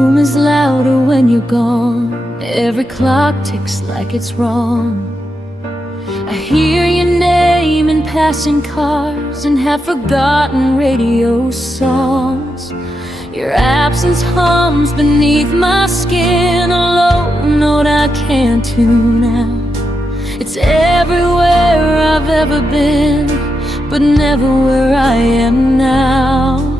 room is louder when you're gone. Every clock ticks like it's wrong. I hear your name in passing cars and half-forgotten radio songs. Your absence hums beneath my skin, a low note I can't tune out. It's everywhere I've ever been, but never where I am now.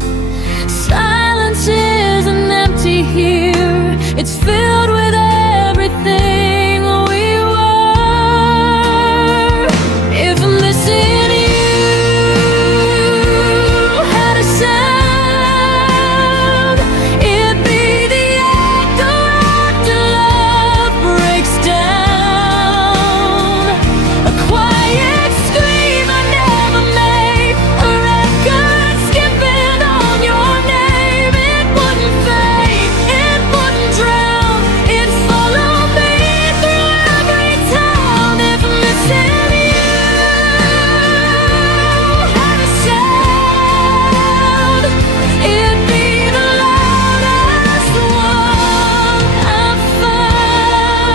Silence isn't empty here, it's filled with everything we were. If missing you had a sound, it'd be the echo after love breaks down. A quiet scream I never made, a record skipping on your name. It wouldn't fade, it wouldn't drown, it'd follow me through every town. If missing you had a sound, it'd be the loudest one I've found.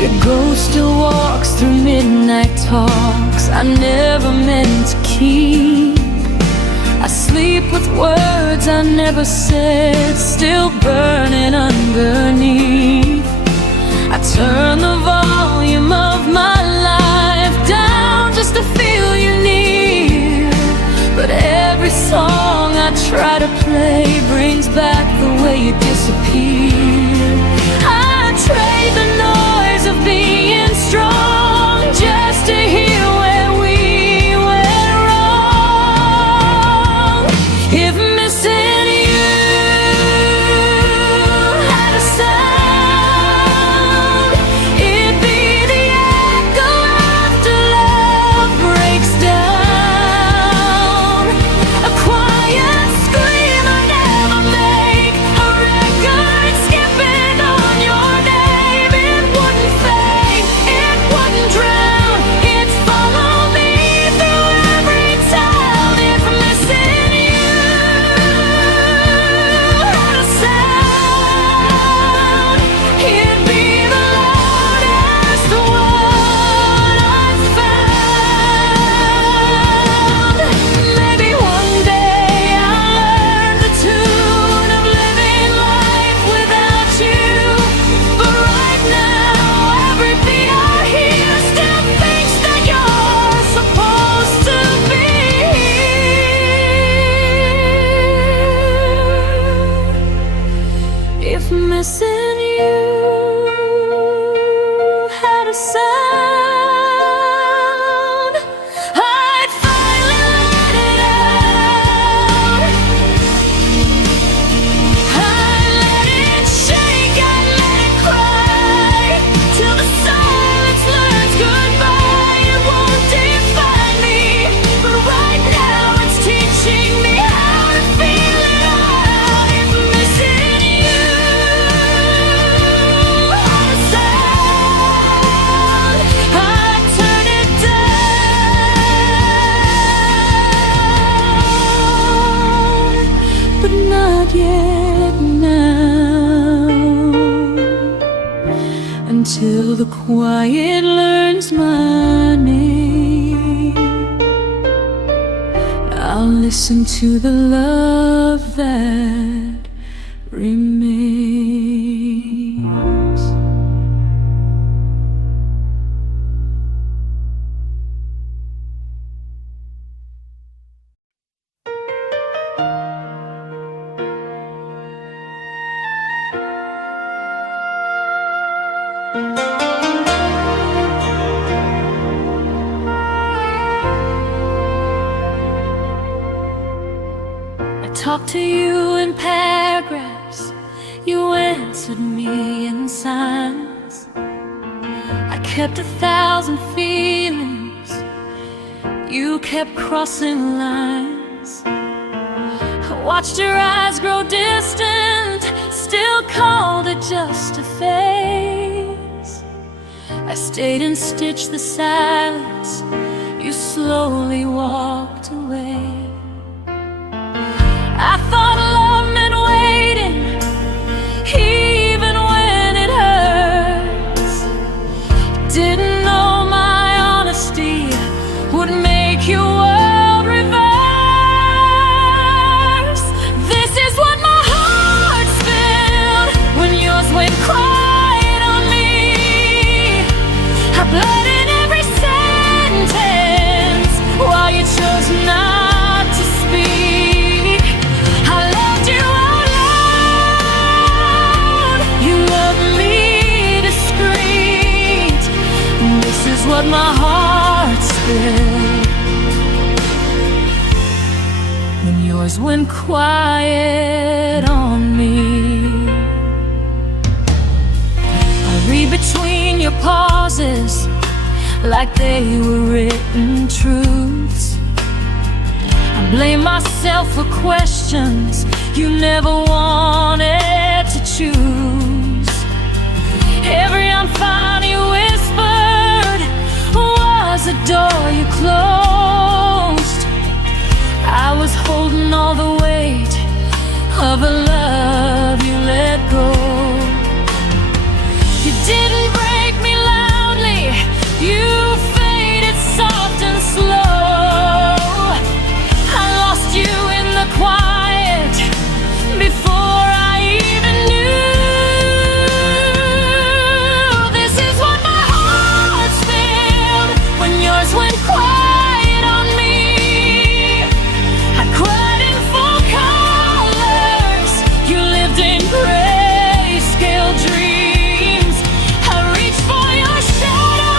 Your ghost still walks through midnight talks I never meant to keep. I sleep with words I never said, still burning underneath. I turn the volume of my life down just to feel you near. But every song I try to play brings back the way you disappeared. I trade the noise of being strong just to hear where we went wrong. If missing you had a sound, it'd be the echo after love breaks down. A quiet scream I never make, a record skipping on your name. It wouldn't fade, it wouldn't drown, it'd follow me through every town. If missing you had a sound, it'd be the loudest one I've found. Maybe one day I'll learn the tune of living life without you. But right now, every beat I hear still thinks that you're supposed to be here. If missing you had a sound, I'd finally let it out. I'd let it shake, I'd let it cry, till the silence learns goodbye. It won't define me, but right now it's teaching me how to feel it out. If missing you had a sound, I'd turn it down, but not yet now, until the quiet learns my name. I'll listen to the love that remains. I talked to you in paragraphs, you answered me in signs. I kept 1,000 feelings, you kept crossing lines. I watched your eyes grow distant, still called it just a phase. I stayed and stitched the silence, you slowly walked away. I thought love meant waiting. what my heart spilled when yours went quiet on me. I read between your pauses like they were written truths. I blame myself for questions you never wanted to choose. Every unfound you whispered was a door you closed. I was holding all the weight of a love you let go. You didn't break me loudly, you faded soft and slow. I lost you in the quiet before I even knew. This is what my heart felt when yours went quiet on me. I cried in full colors, you lived in grayscale dreams. I reached for your shadow,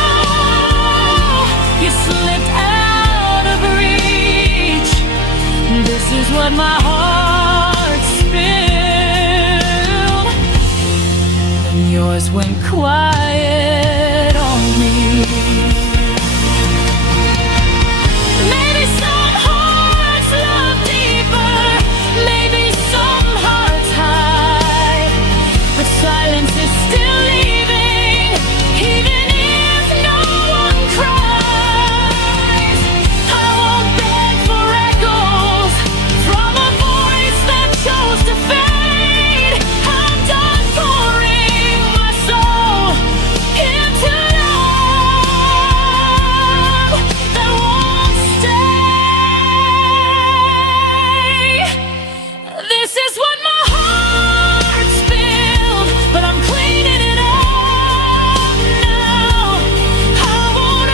you slipped out of reach. This is what my heart spilled when yours went quiet on me. Maybe some hearts love deeper, maybe some hearts hide, but silence is still leaving, even if no one cries. I won't beg for echoes from a voice that chose to fade. I'm done pouring my soul into love that won't stay. This is what my heart spilled, but I'm cleaning it up now. I won't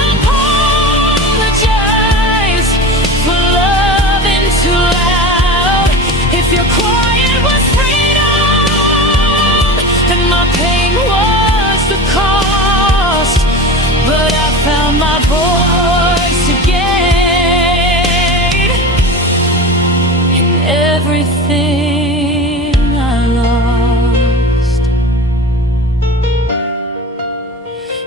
apologize for loving too loud. If your quiet was freedom and my pain was the cost, but I found my voice again in everything I lost.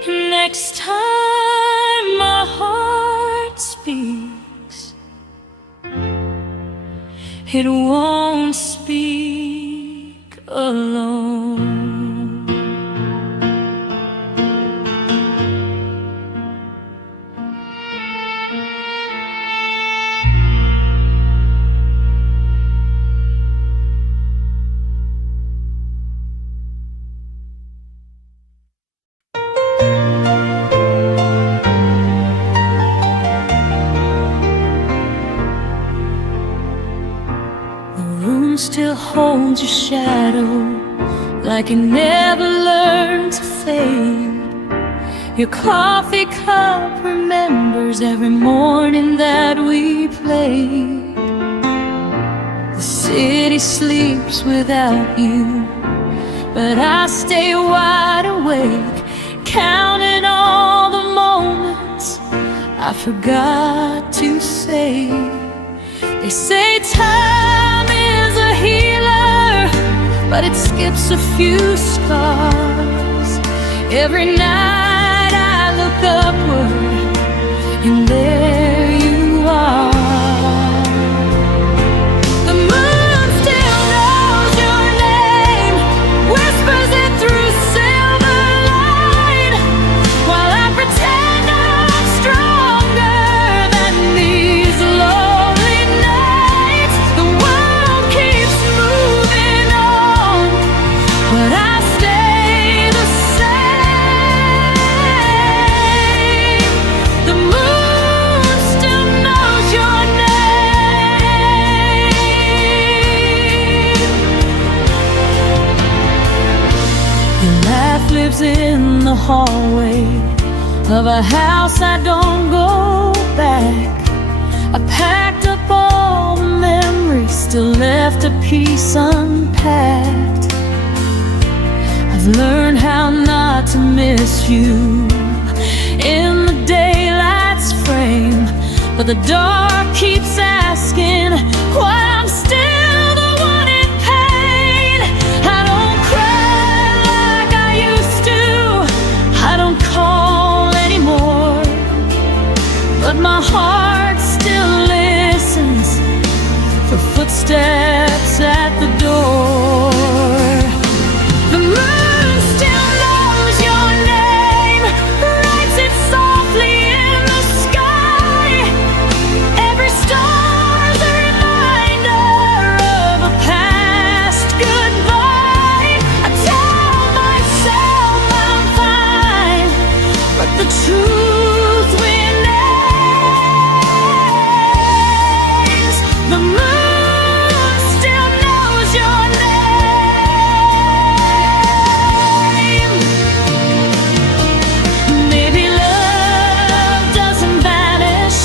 Next time my heart speaks, it won't speak alone. The room still holds your shadow, like it never learned to fade. Your coffee cup remembers every morning that we played. The city sleeps without you, but I stay wide awake, counting all the moments I forgot to say. They say time is a healer, but it skips a few scars. Every night I look upward, and there you are. The moon still knows your name, whispers it through silver light, while I pretend I'm stronger than these lonely nights. The world keeps moving on, but I stay the same. The moon still knows your name. Your laugh lives in the hallway of a house I don't go back. I packed up all the memories, still left a piece unpacked. I've learned how not to miss you in the day but the dark keeps asking why I'm still the one in pain. I don't cry like I used to, I don't call anymore, but my heart still listens for footsteps at the door. The moon still knows your name, writes it softly in the sky. Every star's a reminder of a past goodbye. I tell myself I'm fine, but the truth remains. The moon still knows your name. Maybe love doesn't vanish,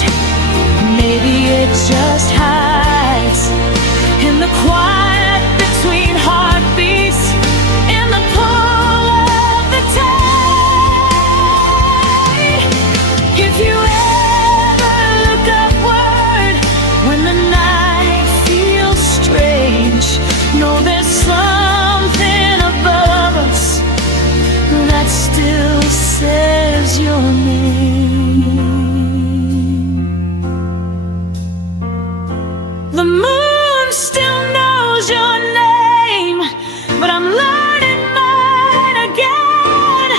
maybe it just hides in the quiet between heartbeats, in the pull of the tide. If you ever look upward when the night feels strange, know there's something above us that still says your name. The moon still knows your name, but I'm learning mine again.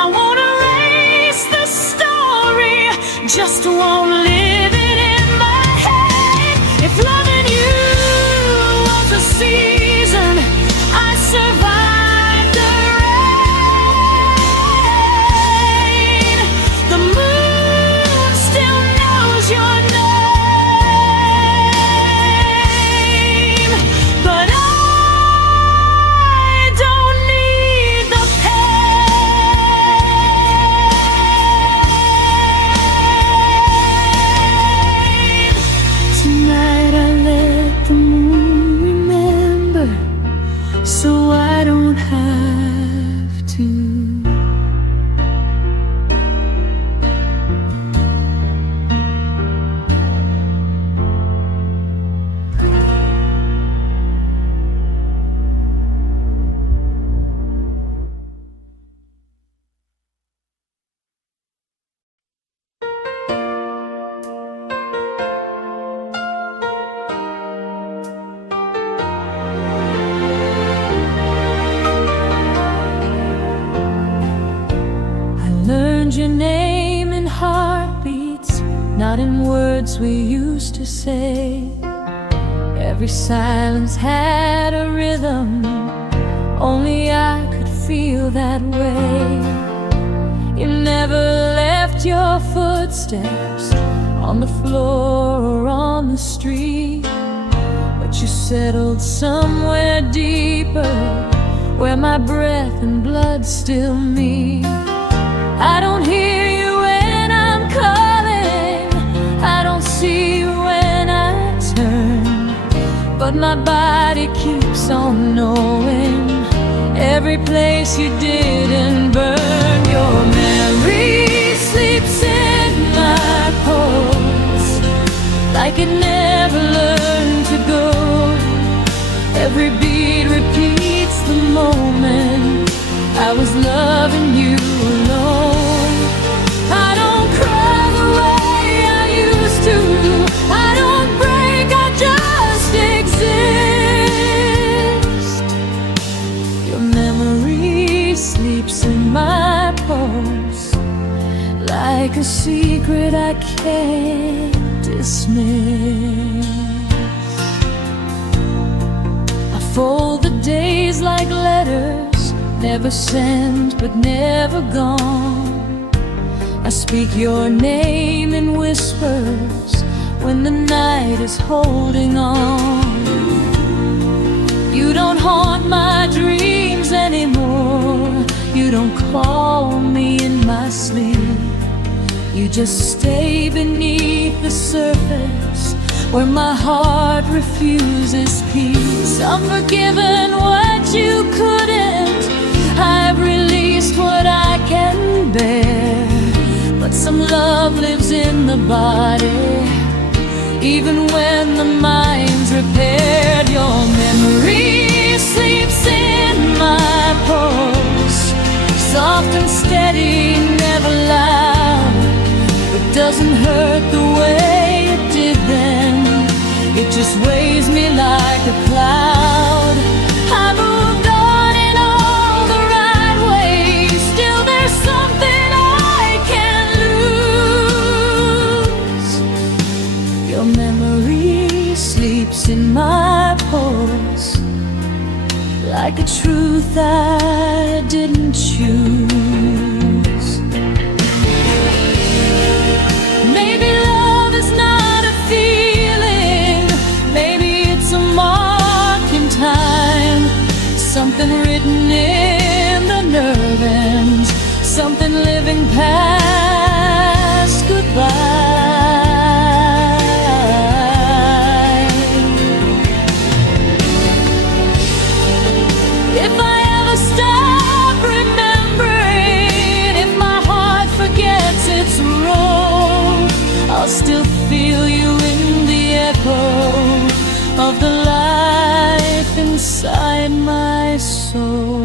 I won't erase the story, just won't live it in my head. If loving you was a season, I survived the rain. The moon still knows your name, but I don't need the pain. Tonight I let the moon remember, so I don't have to. I learned your name in heartbeats, not in words we used to say. Every silence had a rhythm, only I could feel that way. You never left your footsteps on the floor or on the street, but you settled somewhere deeper, where my breath and blood still meet. I don't hear you when I'm calling, I don't see you when I turn, but my body keeps on knowing every place you didn't burn. Your memory sleeps in my pulse, like it never learned to go. Every beat repeats the moment I was loving you alone. I don't cry the way I used to, I don't break, I just exist. Your memory sleeps in my pulse, like a secret I can't dismiss. I fold the days like letters, never sent but never gone. I speak your name in whispers when the night is holding on. You don't haunt my dreams anymore, you don't call me in my sleep. You just stay beneath the surface, where my heart refuses peace. I'm forgiven what you couldn't, I've released what I can bear, but some love love lives in the body. Even when the mind's repaired, your memory sleeps in my pulse. Soft and steady, never loud. It doesn't hurt the way it did then. It just weighs me like a cloud. I moved on in all the right ways. Still there's something I can't lose. Your memory sleeps in my pulse, like a truth I didn't choose. Maybe love is not a feeling. Maybe it's a mark in time. Something written in the nerve ends. Something living past goodbye. If I ever stop remembering, if my heart forgets its role, I'll still feel you in the echo of the life inside my soul.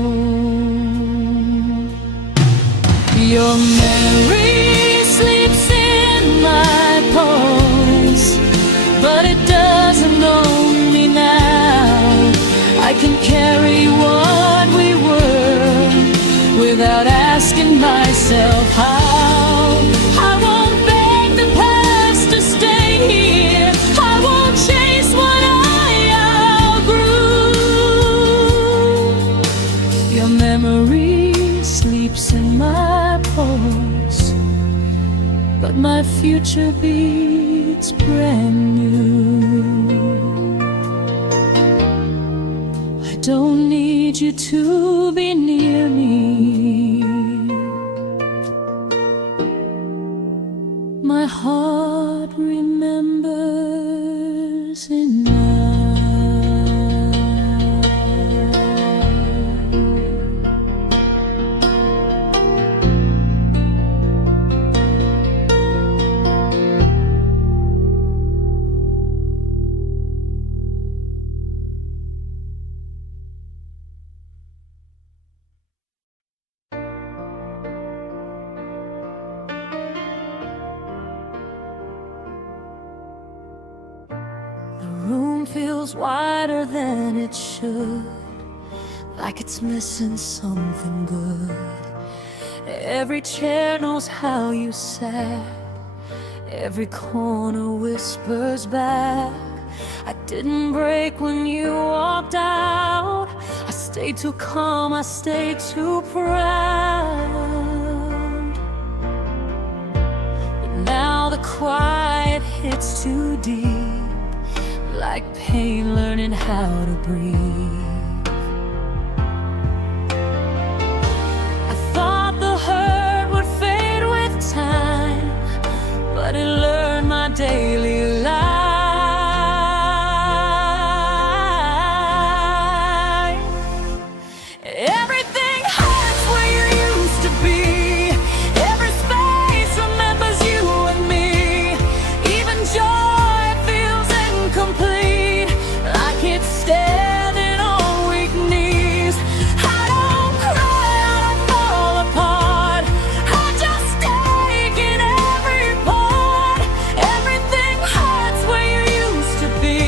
Your memory sleeps in my pulse, but it doesn't own me now. I can carry what we were without asking myself how. I won't beg the past to stay here. I won't chase what I outgrew. Your memory sleeps in my pulse, but my future beats brand new. I don't need you to be near me. My heart remembers enough. Room feels wider than it should, like it's missing something good. Every chair knows how you sat. Every corner whispers back. I didn't break when you walked out. I stayed too calm, I stayed too proud. But now the quiet hits too deep, like pain learning how to breathe. I thought the hurt would fade with time, but it learned my daily life. Everything hurts where you used to be. Every space remembers you and me. Even joy feels incomplete, like it's standing on weak knees. I don't cry, I don't fall apart. I just take in every part. Everything hurts where you used to be,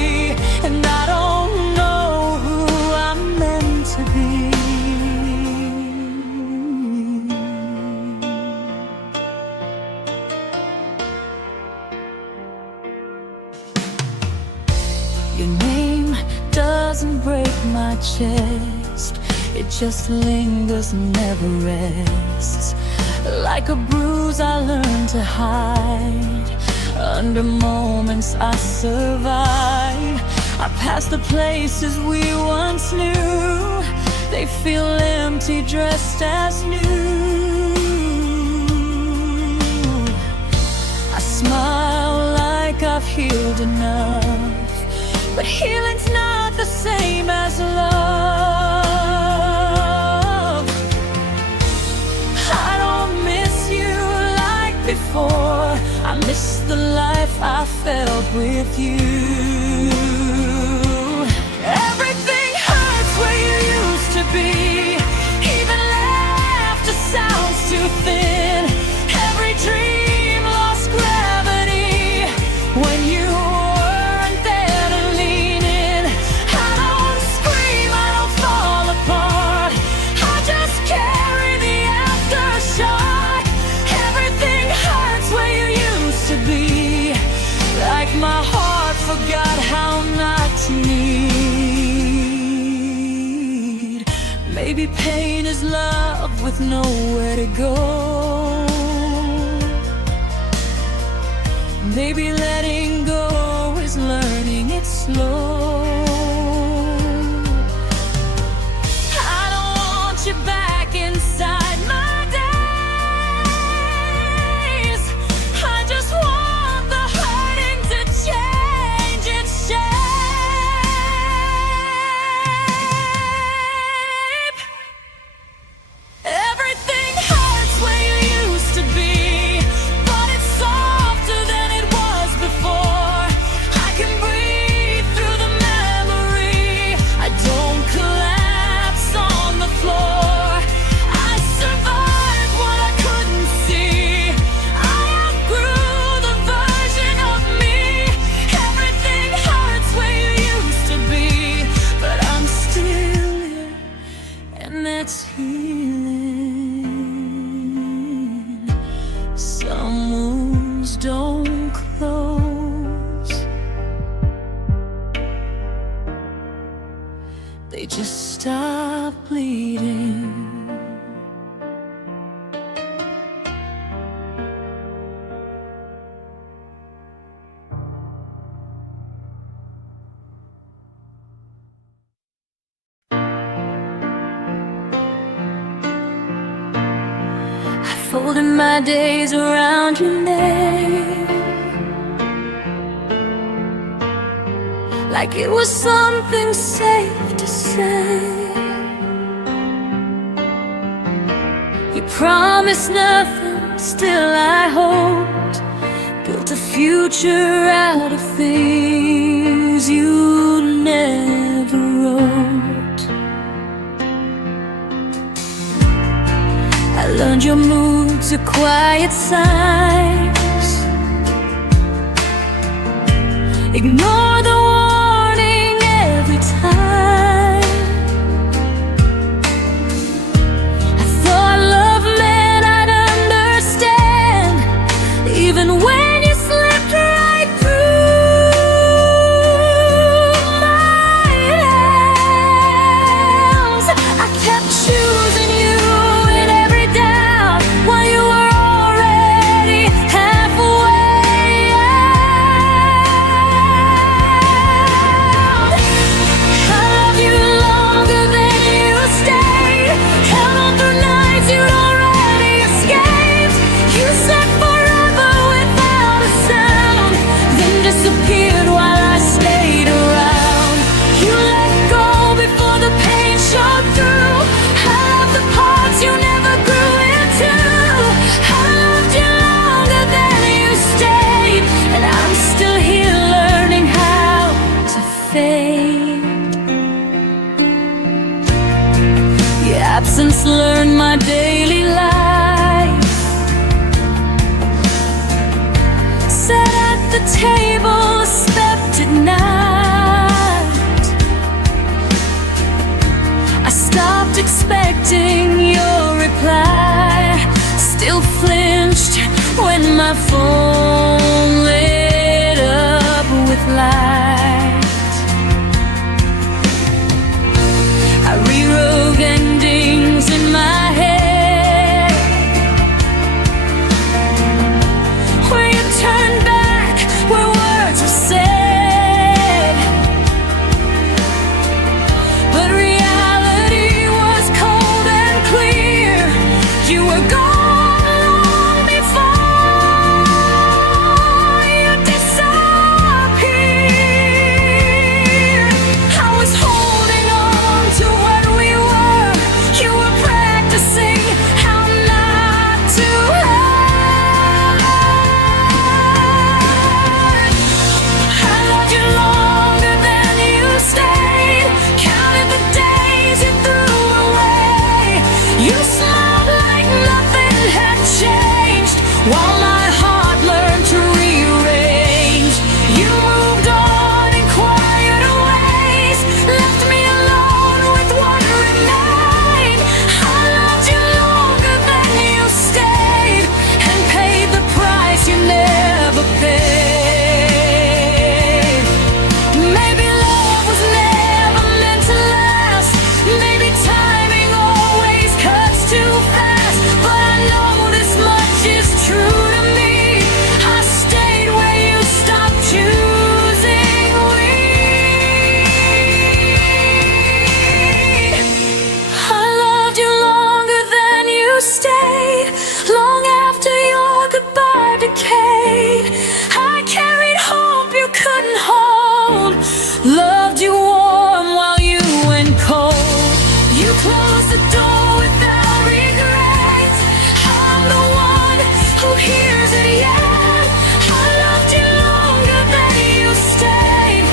and I don't know who I'm meant to be. Your name doesn't break my chest. It just lingers and never rests. Like a bruise I learned to hide. Under moments I survive. I pass the places we once knew. They feel empty, dressed as new. I smile like I've healed enough, but healing's not the same as love. I don't miss you like before. with you. Everything hurts where you used to be. Even laughter sounds too thin. Every dream lost gravity when you weren't there to lean in. I don't scream, I don't fall apart. I just carry the aftershock. Everything hurts where you used to be. Like my heart forgot how not to need. Maybe pain is love with nowhere to go. Maybe letting go is learning it slow. I don't want you back inside my days. I just want the hurting to change its shape. Everything hurts where you used to be, but it's softer than it was before. I can breathe through the memory. I don't collapse on the floor. I survived what I couldn't see. I outgrew the version of me. Everything hurts where you used to be, but I'm still here, and that's healing. Some wounds don't close, they just stop bleeding. I folded my days around your name, like it was something safe to say. You promised nothing, still I hoped. Built a future out of things you never wrote. I learned your moods are quiet signs. Ignore the warning every time. I thought love meant I'd understand, even when you slipped right through my hands. I kept choosing you in every doubt while you were already halfway out. I love you longer than you stayed. Held on through nights you'd already escaped. You said forever without a sound, then disappeared while I stayed around. You let go before the pain showed through. I loved the parts you never grew into. I loved you longer than you stayed, and I'm still here learning how to fade. Your absence learned my daily life. Sat at the table, slept at night. I stopped expecting your reply. Still flinched when my phone lit up with light. I rewrote endings in my head, where you turned back, where words were said. But reality was cold and clear. You were gone long before you disappeared. close the door without regret. I'm the one who hears it yet. I loved you longer than you stayed.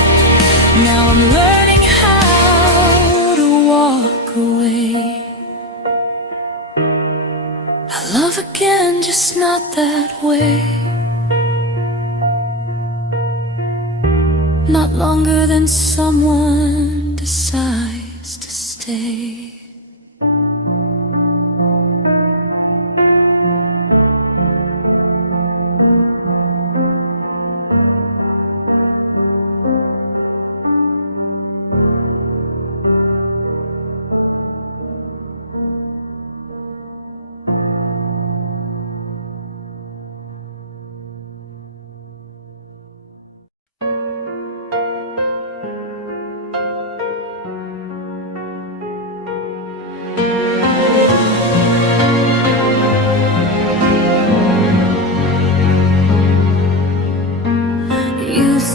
Now I'm learning how to walk away. I love again, just not that way. Not longer than someone decides to stay.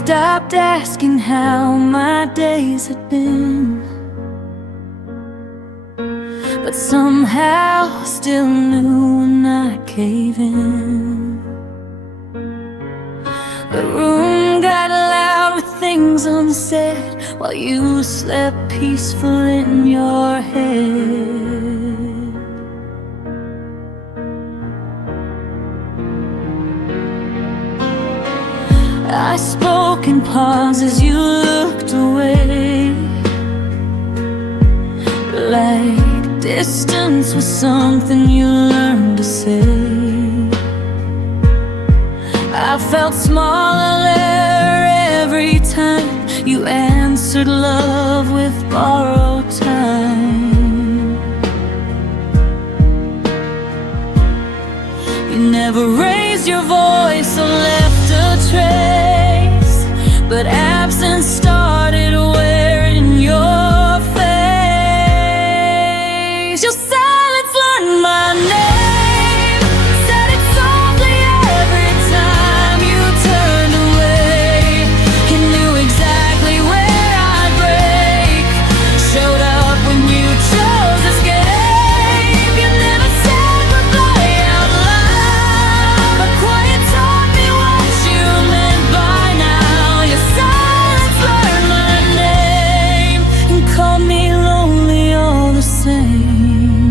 Stopped asking how my days had been, but somehow still knew when I gave in. The room got loud with things unsaid while you slept peaceful in your head. I spoke in pause as you looked away, like distance was something you learned to say. I felt smaller every time you answered love with borrowed time. You never raised your voice or left a trace, but absence started wearing your face. Your silence learned my name, said it softly every time you turned away. You knew exactly where I'd break, showed up when you chose escape. You never said goodbye out loud, but quiet taught me what you meant by now. Your silence learned my name and called me lonely all the same.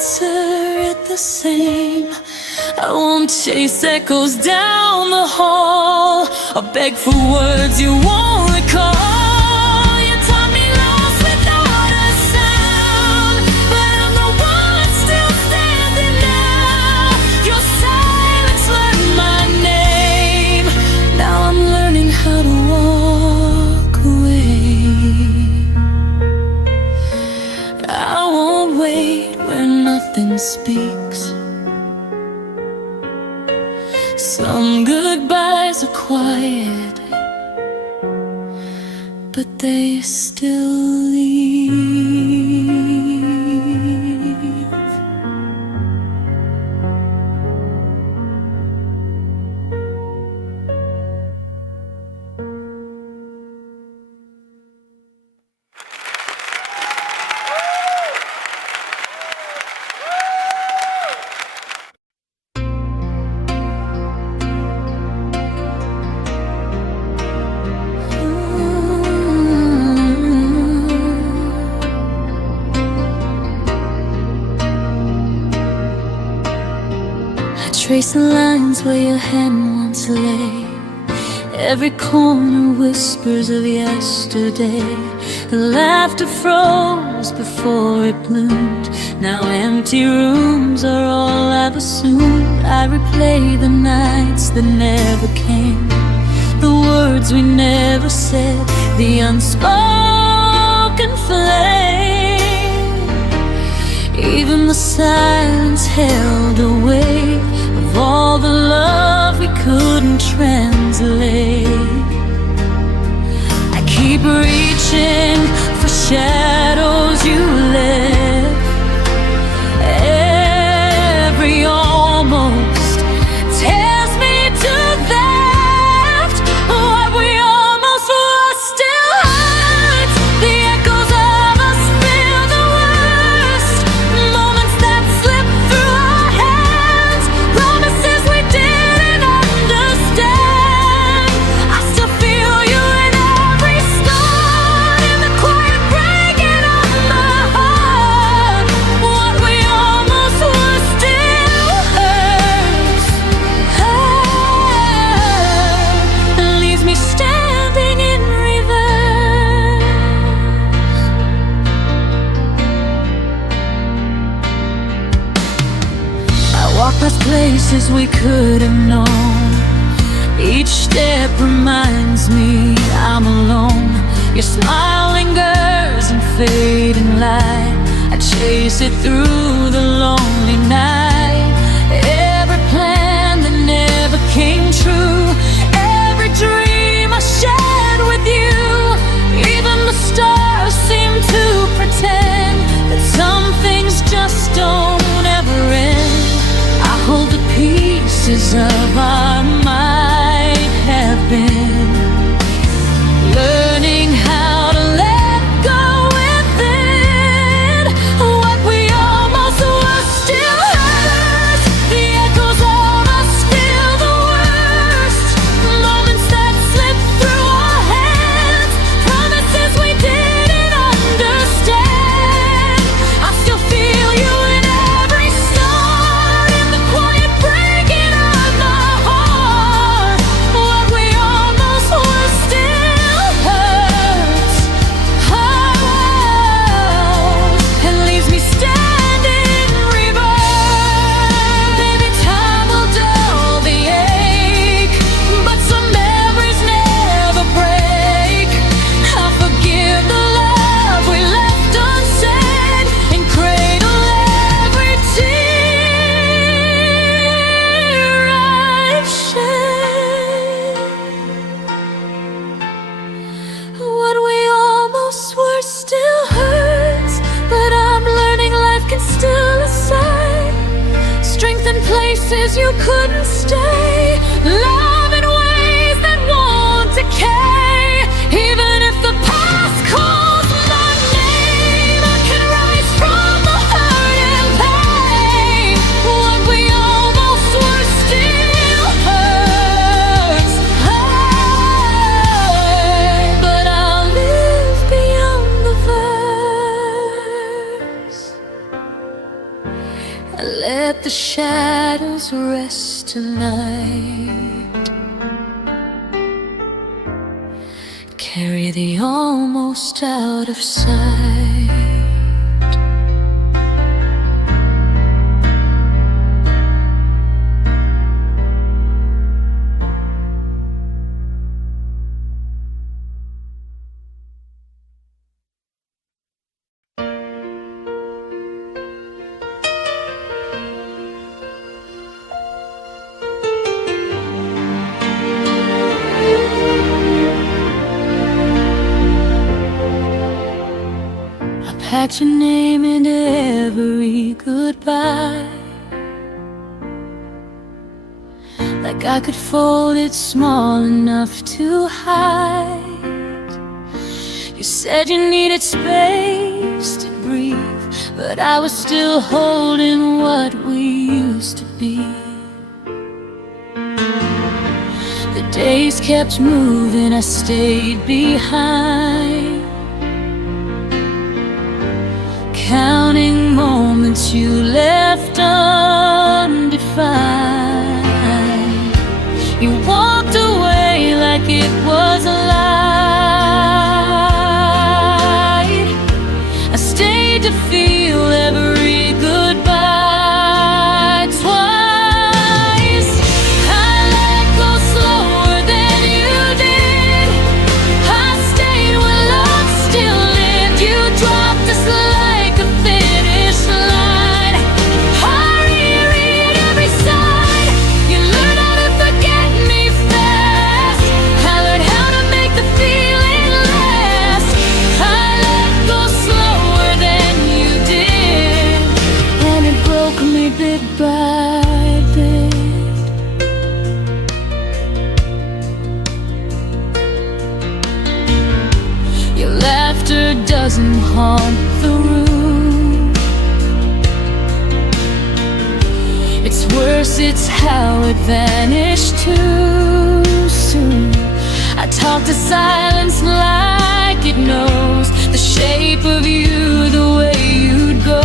answer it the same. I won't chase echoes down the hall or beg for words you won't recall. You taught me lost without a sound, but I'm the one still standing now. Your silence learned my name. Now I'm learning how to walk away. I won't wait where nothing speaks. Some goodbyes are quiet, but they still leave. Trace the lines where your hand once lay. Every corner whispers of yesterday. The laughter froze before it bloomed. Now empty rooms are all I've assumed. I replay the nights that never came, the words we never said, the unspoken flame. Even the silence held a weight of all the love we couldn't translate. I keep reaching for shadows you left. Every almost tears me to that. What we almost were still hurts. The echoes of us feel the worst. Moments that slip through our hands, promises we didn't understand. I still feel you in every scar, in the quiet breaking of my heart. What we almost were still hurts. It leaves me standing in reverse. I walk past places we could have known. Each step reminds me I'm alone. Your smile lingers in fading light. I chase it through the lonely night. Every plan that never came true, every dream I shared with you. Even the stars seem to pretend that some things just don't ever end. I hold the pieces of our might have been, learning how to let go within. What we almost were still hurts. The echoes of us feel the worst. Moments that slip through our hands, promises we didn't understand. I still feel you in every star, in the quiet breaking of my heart. What we almost were still hurts. It leaves me standing in reverse. Maybe time will dull the ache, but some memories never break. I forgive the love we left unsaid and cradle every tear I've shed. What we almost were still hurts, but I'm learning life can still aside. Strength in places you couldn't stay, love in ways that won't decay. Even if the past calls my name, I can rise from the hurt and pain. What we almost were still hurts. But I'll live beyond the verse. and let the shadows rest tonight. Carry the almost out of sight. Packed your name into every goodbye, like I could fold it small enough to hide. You said you needed space to breathe, but I was still holding what we used to be. The days kept moving, I stayed behind, counting moments you left undefined. You walked away like it was a lie. I stayed to feel every goodbye twice. I let go slower than you did. I stayed when love still lived. You dropped us like a finish line. I reread every side. You learned how to forget me fast. I learned how to make the feeling last. I let go slower than you did, and it broke me bit by bit. Your laughter doesn't haunt the room. It's worse, it's how it vanished too soon. I talk to silence like it knows the shape of you, the way you'd go.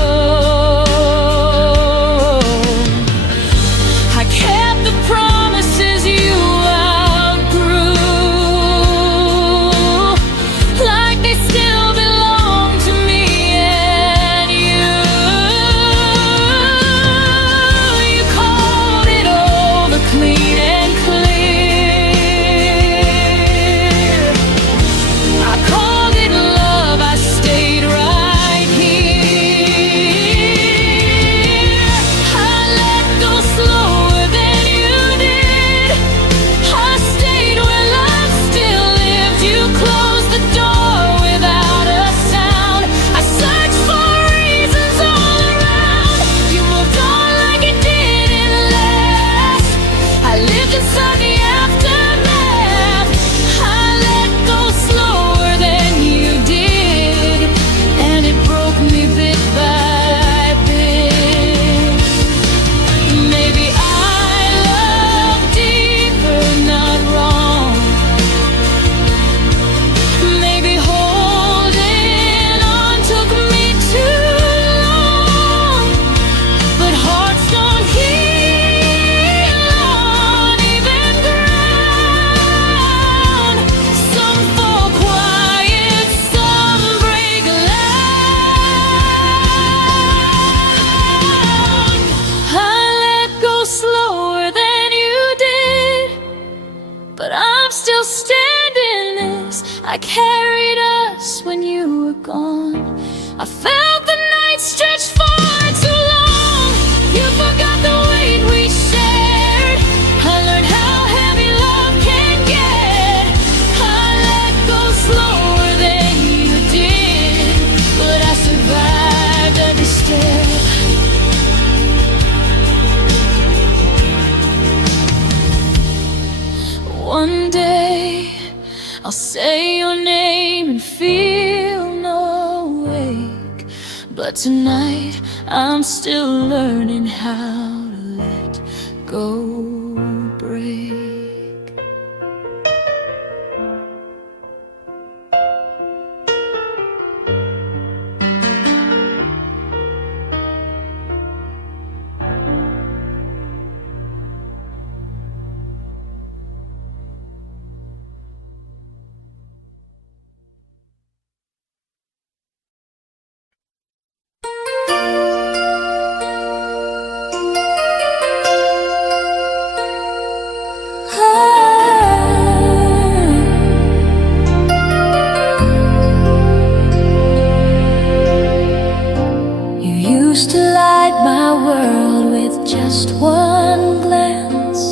I kept the promises you outgrew, like they still belong to me and you. You called it over clean and clear. I called it love, I stayed right here. I let go slower than you did. I stayed where love still lived. You closed the door without a sound. I searched for reasons all around. You moved on like it didn't last. I lived inside the aftermath. I let go slower than you did, and it broke me bit by bit. Maybe I loved deeper, not wrong. Maybe holding on took me too long. But hearts don't heal on even ground. Some fall quiet, some break loud. I let go slower than you did, but I'm still standing this. I carried us when you were gone. I felt the night stretch far too long. You forgot the weight we shared. I learned how heavy love can get. I let go slower than you did, but I survived every step. One day I'll say your name and feel no ache, but tonight I'm still learning how to let go break. used to light my world with just one glance.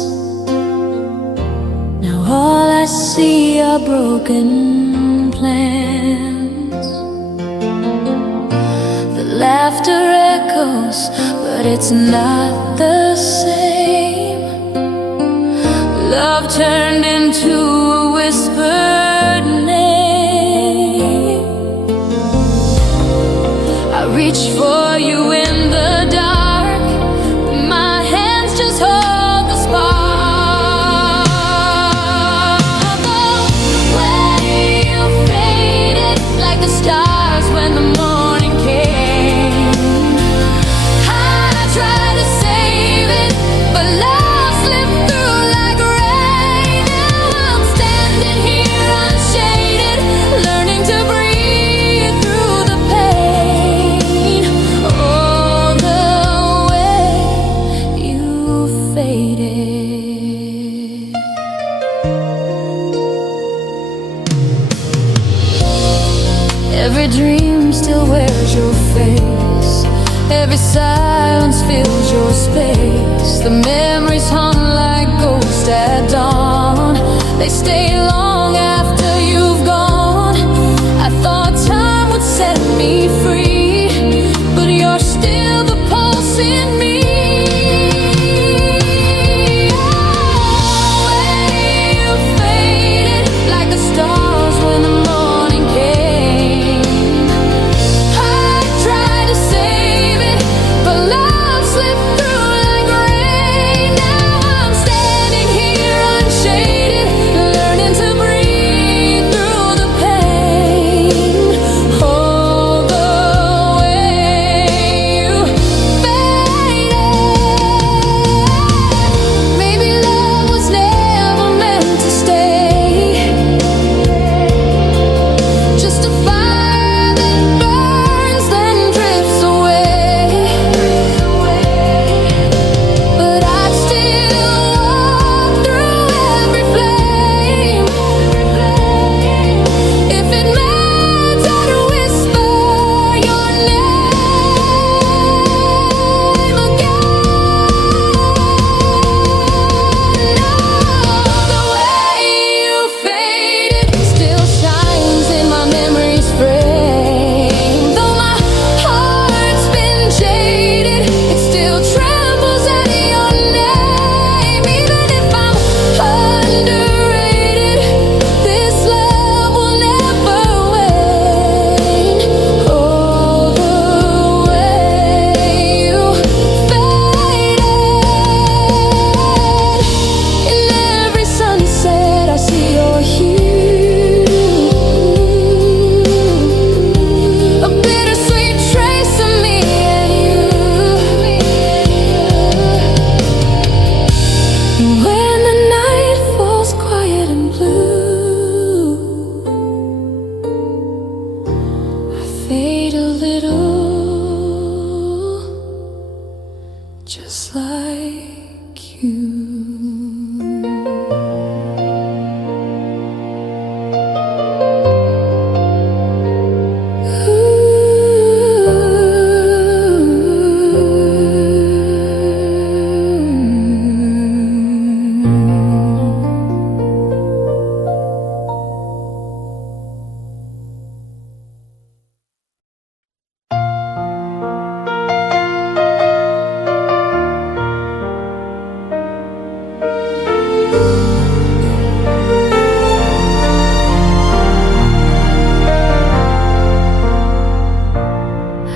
Now all I see are broken plans. The laughter echoes, but it's not the same. Love turned into a whispered name. I reach for you in the dark, but my hands just hold the spark. The way you faded like the stars when the morning came. I tried to save it, but love slipped through like rain. Now I'm standing here unshaded, learning to breathe through the pain. Oh, the way you faded. Every dream still wears your face. Every silence fills your space. The memories haunt like ghosts at dawn. They stay long after you've gone. I thought time would set me free, but you're still the pulse in me. Oh, way you faded like the stars when the morning came. I tried to save it, but love slipped through like rain. Now I'm standing here unshaded, learning to breathe through the pain. Oh, the way you faded. Maybe love was never meant to stay, just a fire that burns then drifts away. But I'd still walk through every flame. If it meant I'd whisper your name again. The way you faded still shines in my memory's frame. Though my heart's been jaded, it still trembles at your name. Even if I'm underrated, this love will never wane. Oh, the way you faded. In every sunset I see your hue, a bittersweet trace of me and you. When the night falls quiet and blue, I fade a little, just like you.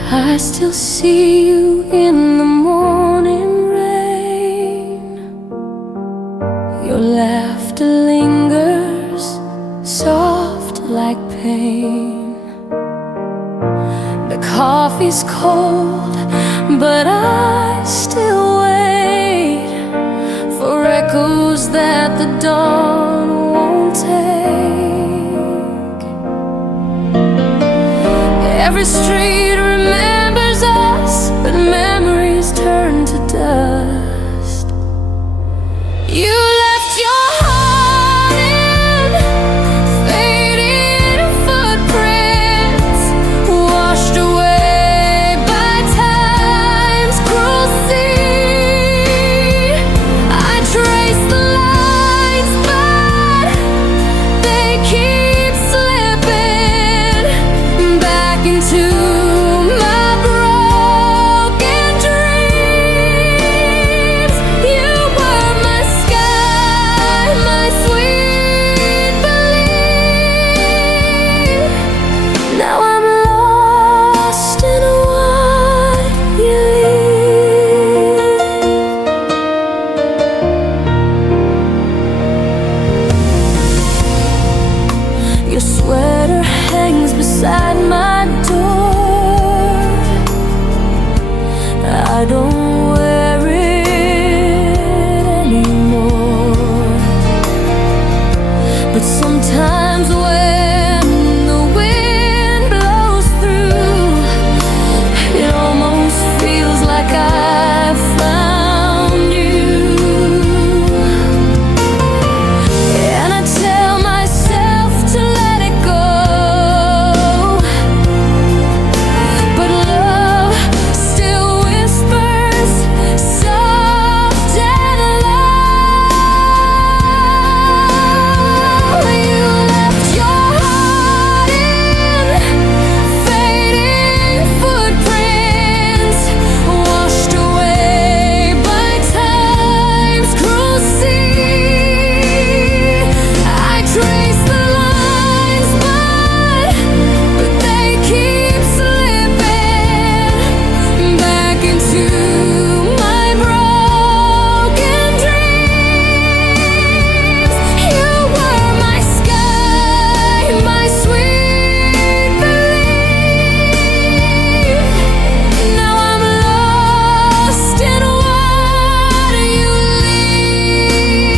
I still see you in the morning rain. Your laughter lingers, soft like pain. The coffee's cold, but I still wait for echoes that the dawn won't take. Every street remembers us, but memories turn to dust. You left your heart in faded footprints, washed away by time. I don't wear it anymore. But sometimes when the wind blows through, it almost feels like I found you. And I tell myself to let it go, but love still whispers soft and low. You left your heart in fading footprints, washed away by time's cruel sea. I trace the lines, but they keep slipping back into my broken dreams. You were my sky, my sweet belief. Now I'm lost in what you leave.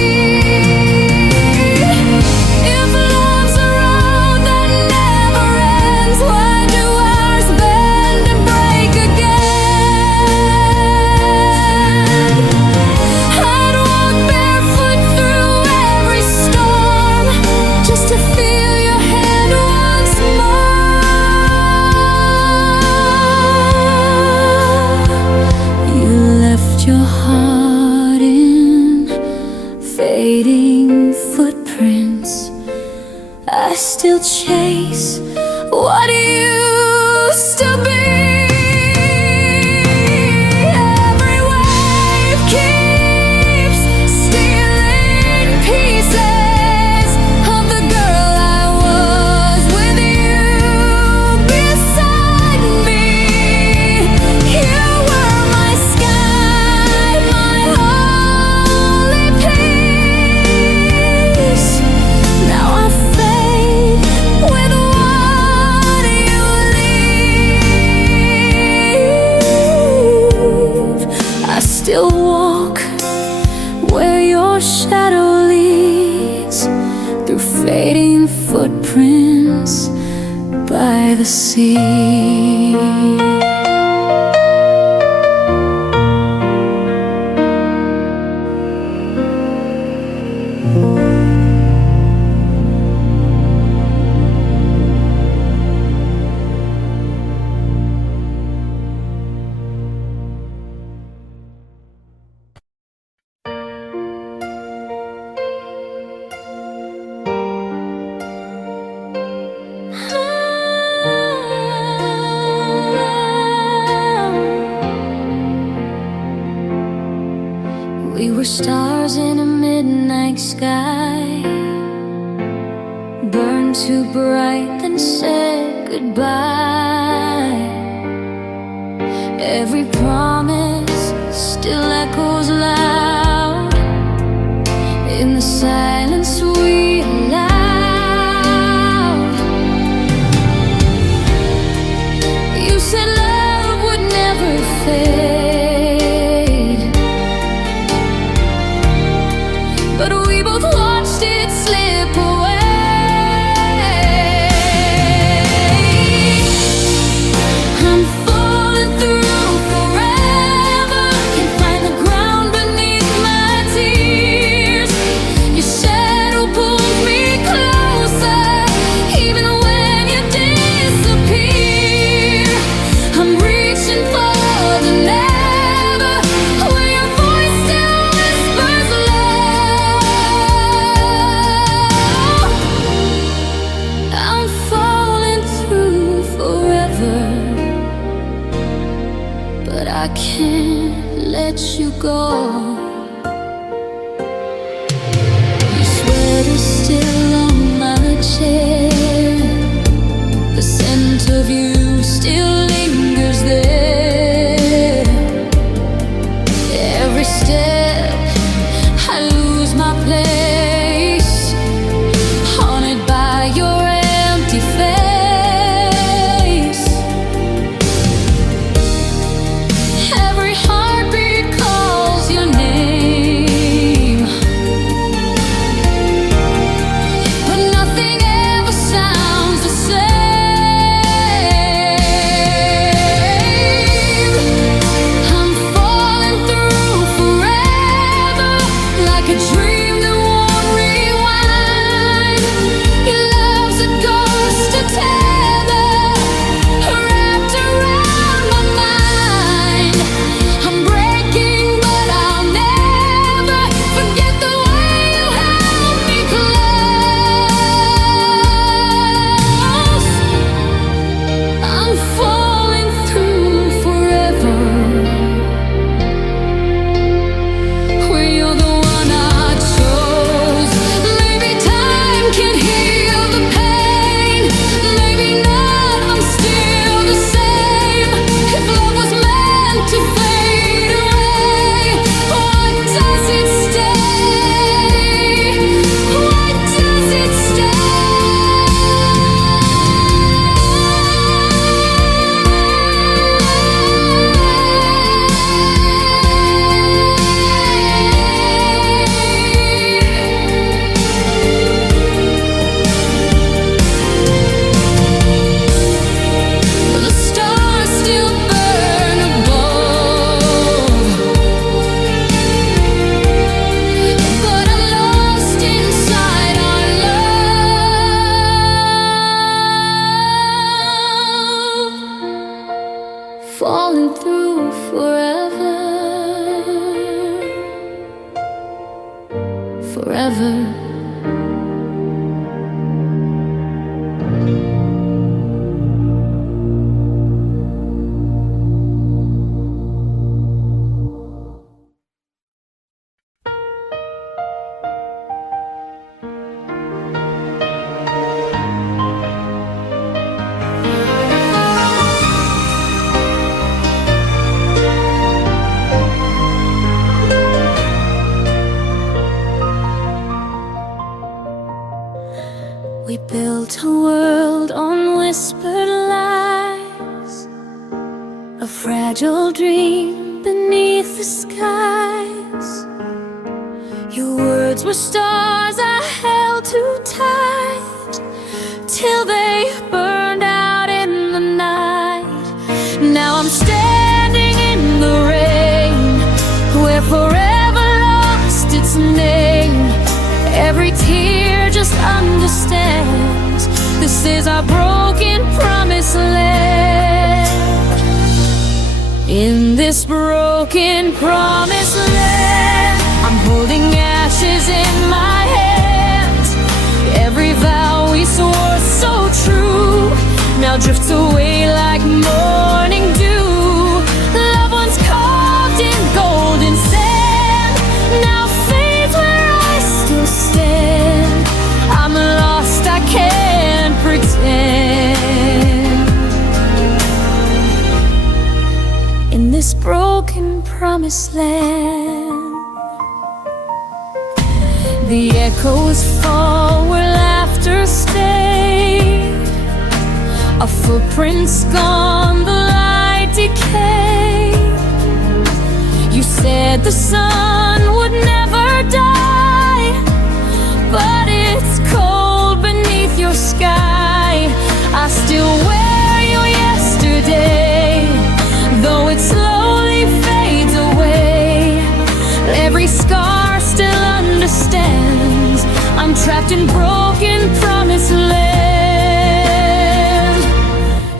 If love's a road that never ends, why do ours bend and break again? I'd walk barefoot through every storm just to feel your hand once more. You left your heart in fading footprints. I still chase what used to be. Every wave keeps stealing pieces of the girl I was with you beside me. You were my sky, my holy peace. Now I fade with what you leave. I still walk where your shadow leads, through fading footprints by the sea. We were stars in a midnight sky, burned too bright then said goodbye. Every promise still echoes loud in the silence we allowed. You said love would never fade, but we both watched it slip away. I'm falling through forever, can't find the ground beneath my tears. Your shadow pulls me closer, even when you disappear. I'm reaching for the never, where your voice still whispers low. I'm falling through forever, but I can't let you go. Your sweater's still on my chair, the scent of you still lingers there. Every step I lose my place, haunted by your empty face. Every heart forever. We built a world on whispered lies, a fragile dream beneath the skies. Your words were stars I held too tight, till they burned out in the night. Now I'm standing in the rain, where forever lost its name. Every tear just understands this is our broken promised land. In this broken promised land, I'm holding ashes in my hands. Every vow we swore so true now drifts away like morning dew. Loved ones carved in golden sand now fades where I still stand. I'm lost, I can't pretend. In this broken promised land, the echoes fall where laughter stayed. Our footprints gone, the light decayed. You said the sun would never die, but it's cold beneath your sky. I still wear you yesterday, though it slowly fades away. Every scar still understands I'm trapped in broken promised land.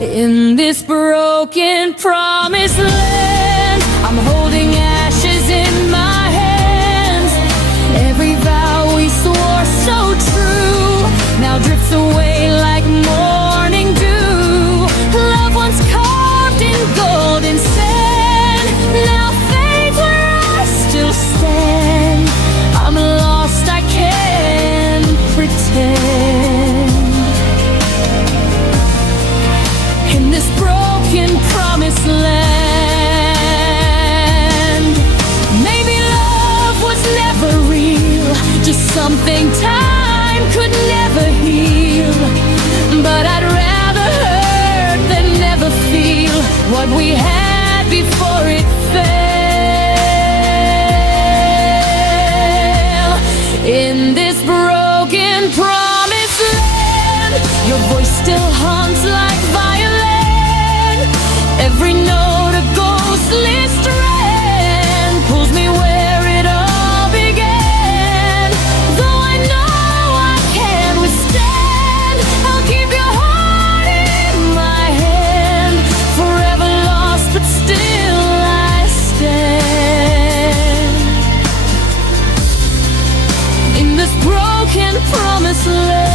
In this broken promised land, I'm holding ashes in my hands. Every vow we swore so true now drifts away like morning dew. Loved ones carved in golden sand now fades where I still stand. I'm lost, I can't pretend. In this broken promised land, maybe love was never real, just something time could never heal. But I'd rather hurt than never feel what we had before it fell. In this broken promised land, your voice still haunts like violin. Every note a ghostly strand pulls me where it all began. Though I know I can't withstand, I'll keep your heart in my hand. Forever lost, but still I stand. In this broken promised land,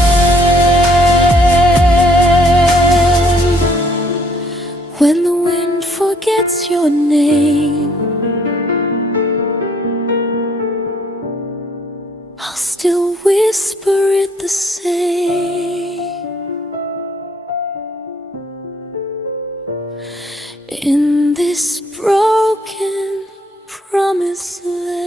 when the wind forgets your name, I'll still whisper it the same. In this broken promised land.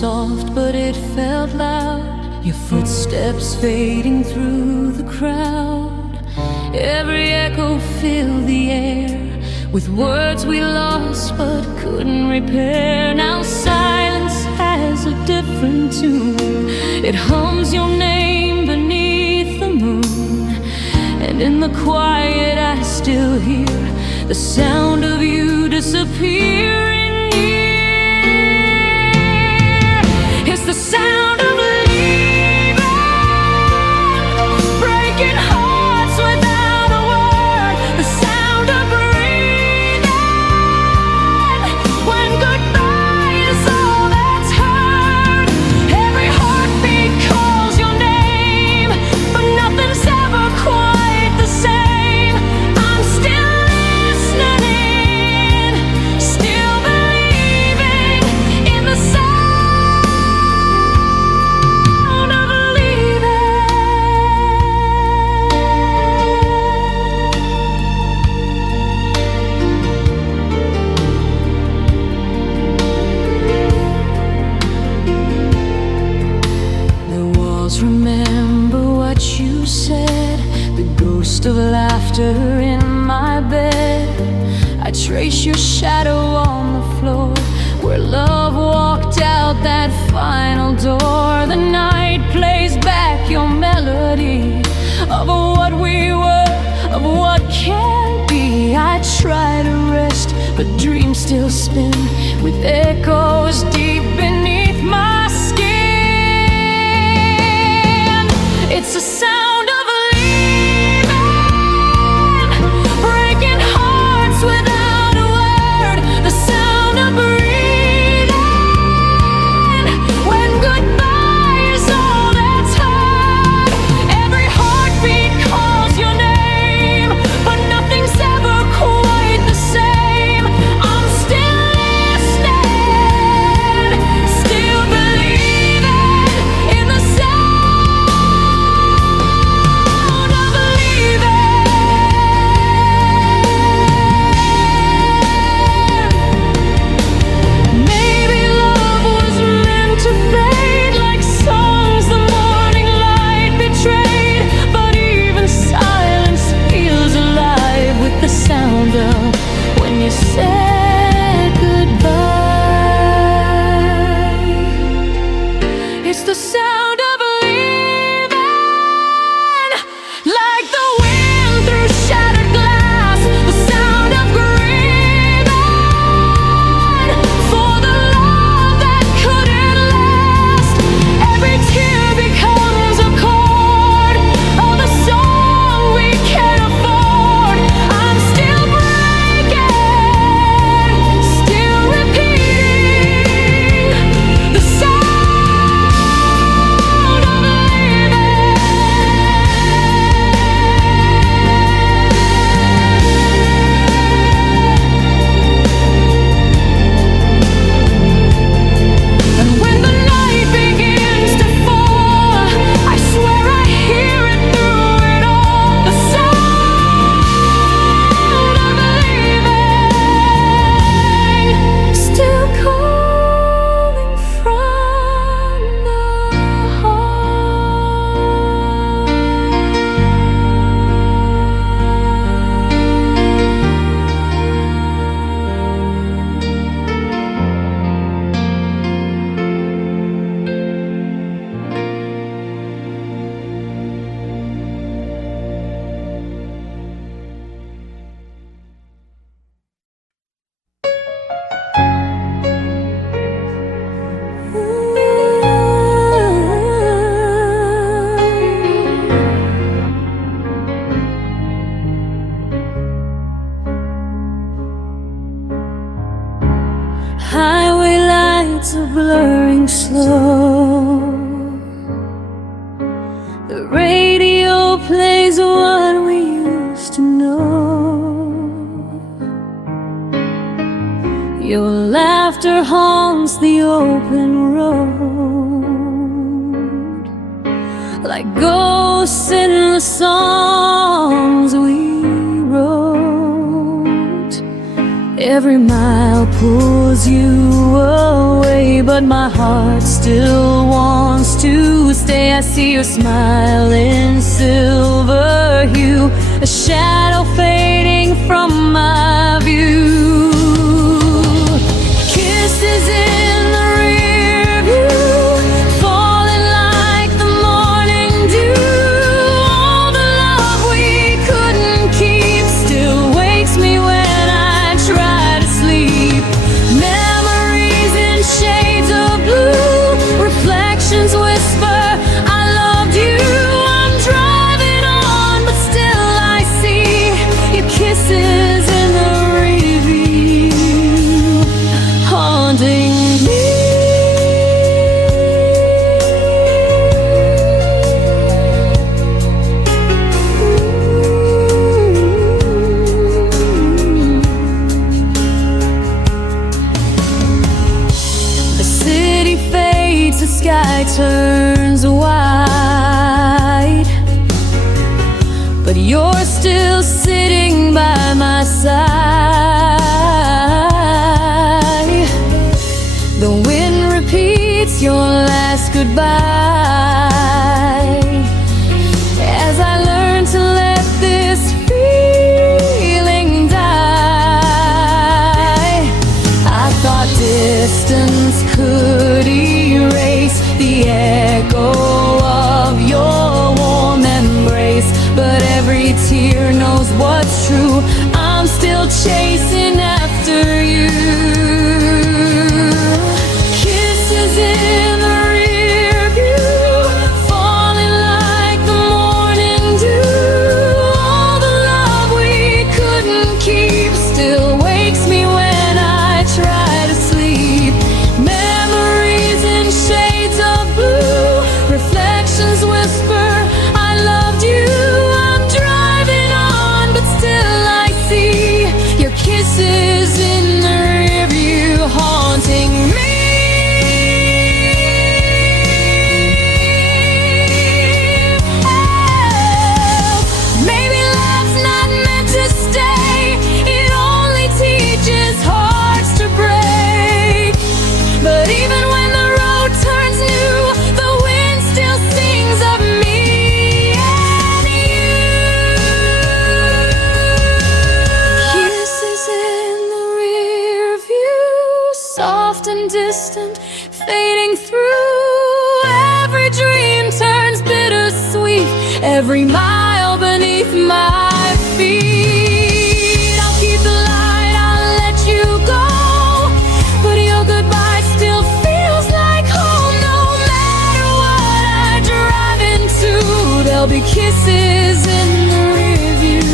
Soft, but it felt loud. Your footsteps fading through the crowd. Every echo filled the air with words we lost but couldn't repair. Now silence has a different different tune. It hums your name beneath the moon, and in the quiet I still hear the sound of you disappearing near. It's the sound of leaving, breaking hearts without a word. The sound of breathing when goodbye is all that's heard. Every heartbeat calls your name, but nothing's ever quite the same. I'm still listening, still believing in the sound of leaving. The walls remember what you said, the ghost of laughter in my bed. I trace your shadow on the floor where love walked out that final door. The night plays back your melody of what we were, of what can be. I try to rest, but dreams still spin with echoes deep beneath my skin. It's a sound of leaving, breaking hearts without a word. The sound of breathing when goodbye is all that's heard. Every heartbeat calls your name, but nothing's ever quite the same. I'm still listening, still believing in the sound of leaving. Maybe love was meant to fade like songs the morning light betrayed, but even silence feels alive with the sound of when you said goodbye. It's the sound of leaving, like the wind through shattered glass. The sound of grieving for the love that couldn't last. Every tear becomes a chord of a song we can't afford. I'm still breaking, still repeating the sound of leaving. And when the night begins to fall, I swear I hear it through it all. The sound of leaving, still calling from the highway lights are blurring slow. The radio plays what we used to know. Your laughter haunts the open road, like ghosts in the songs we wrote. Every mile pulls you away, but my heart still wants to stay. I see your smile in silver hue, a shadow fading from my view. Kisses in the rear view, sky turns white, but you're still sitting by my side. The wind repeats your last goodbye as I learn to let this feeling die. I thought distance could erase the echo of your warm embrace, but every tear knows what's true. I'm still chasing after you. Kisses in the rear view, falling like the morning dew. All the love we couldn't keep still wakes me when I try to sleep. Memories in shades of blue, reflections whisper, I loved you. I'm driving on, but still I see your kisses in the rear view haunting me. Maybe love's not meant to stay, it only teaches hearts to break. But even when the road turns new, the wind still sings of me and you. Kisses in the rear view, soft and distant, fading through. Every dream turns bittersweet, every mile beneath my feet. I'll keep the light, I'll let you go, but your goodbye still feels like home. No matter what I drive into, there'll be kisses in the rear view.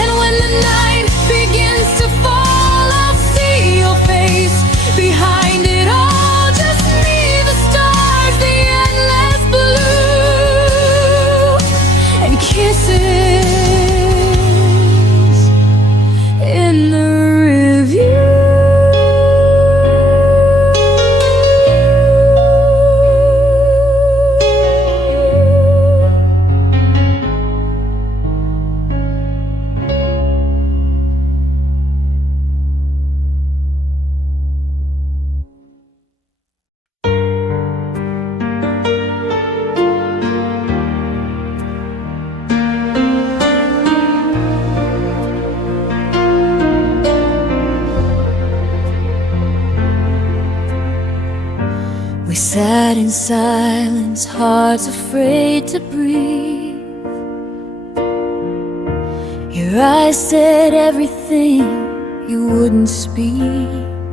And when the night begins to fall, I'll see your face behind it all. Just me, the stars, the endless blue, and kisses in the rear view. We sat in silence, hearts afraid to breathe. Your eyes said everything you wouldn't speak.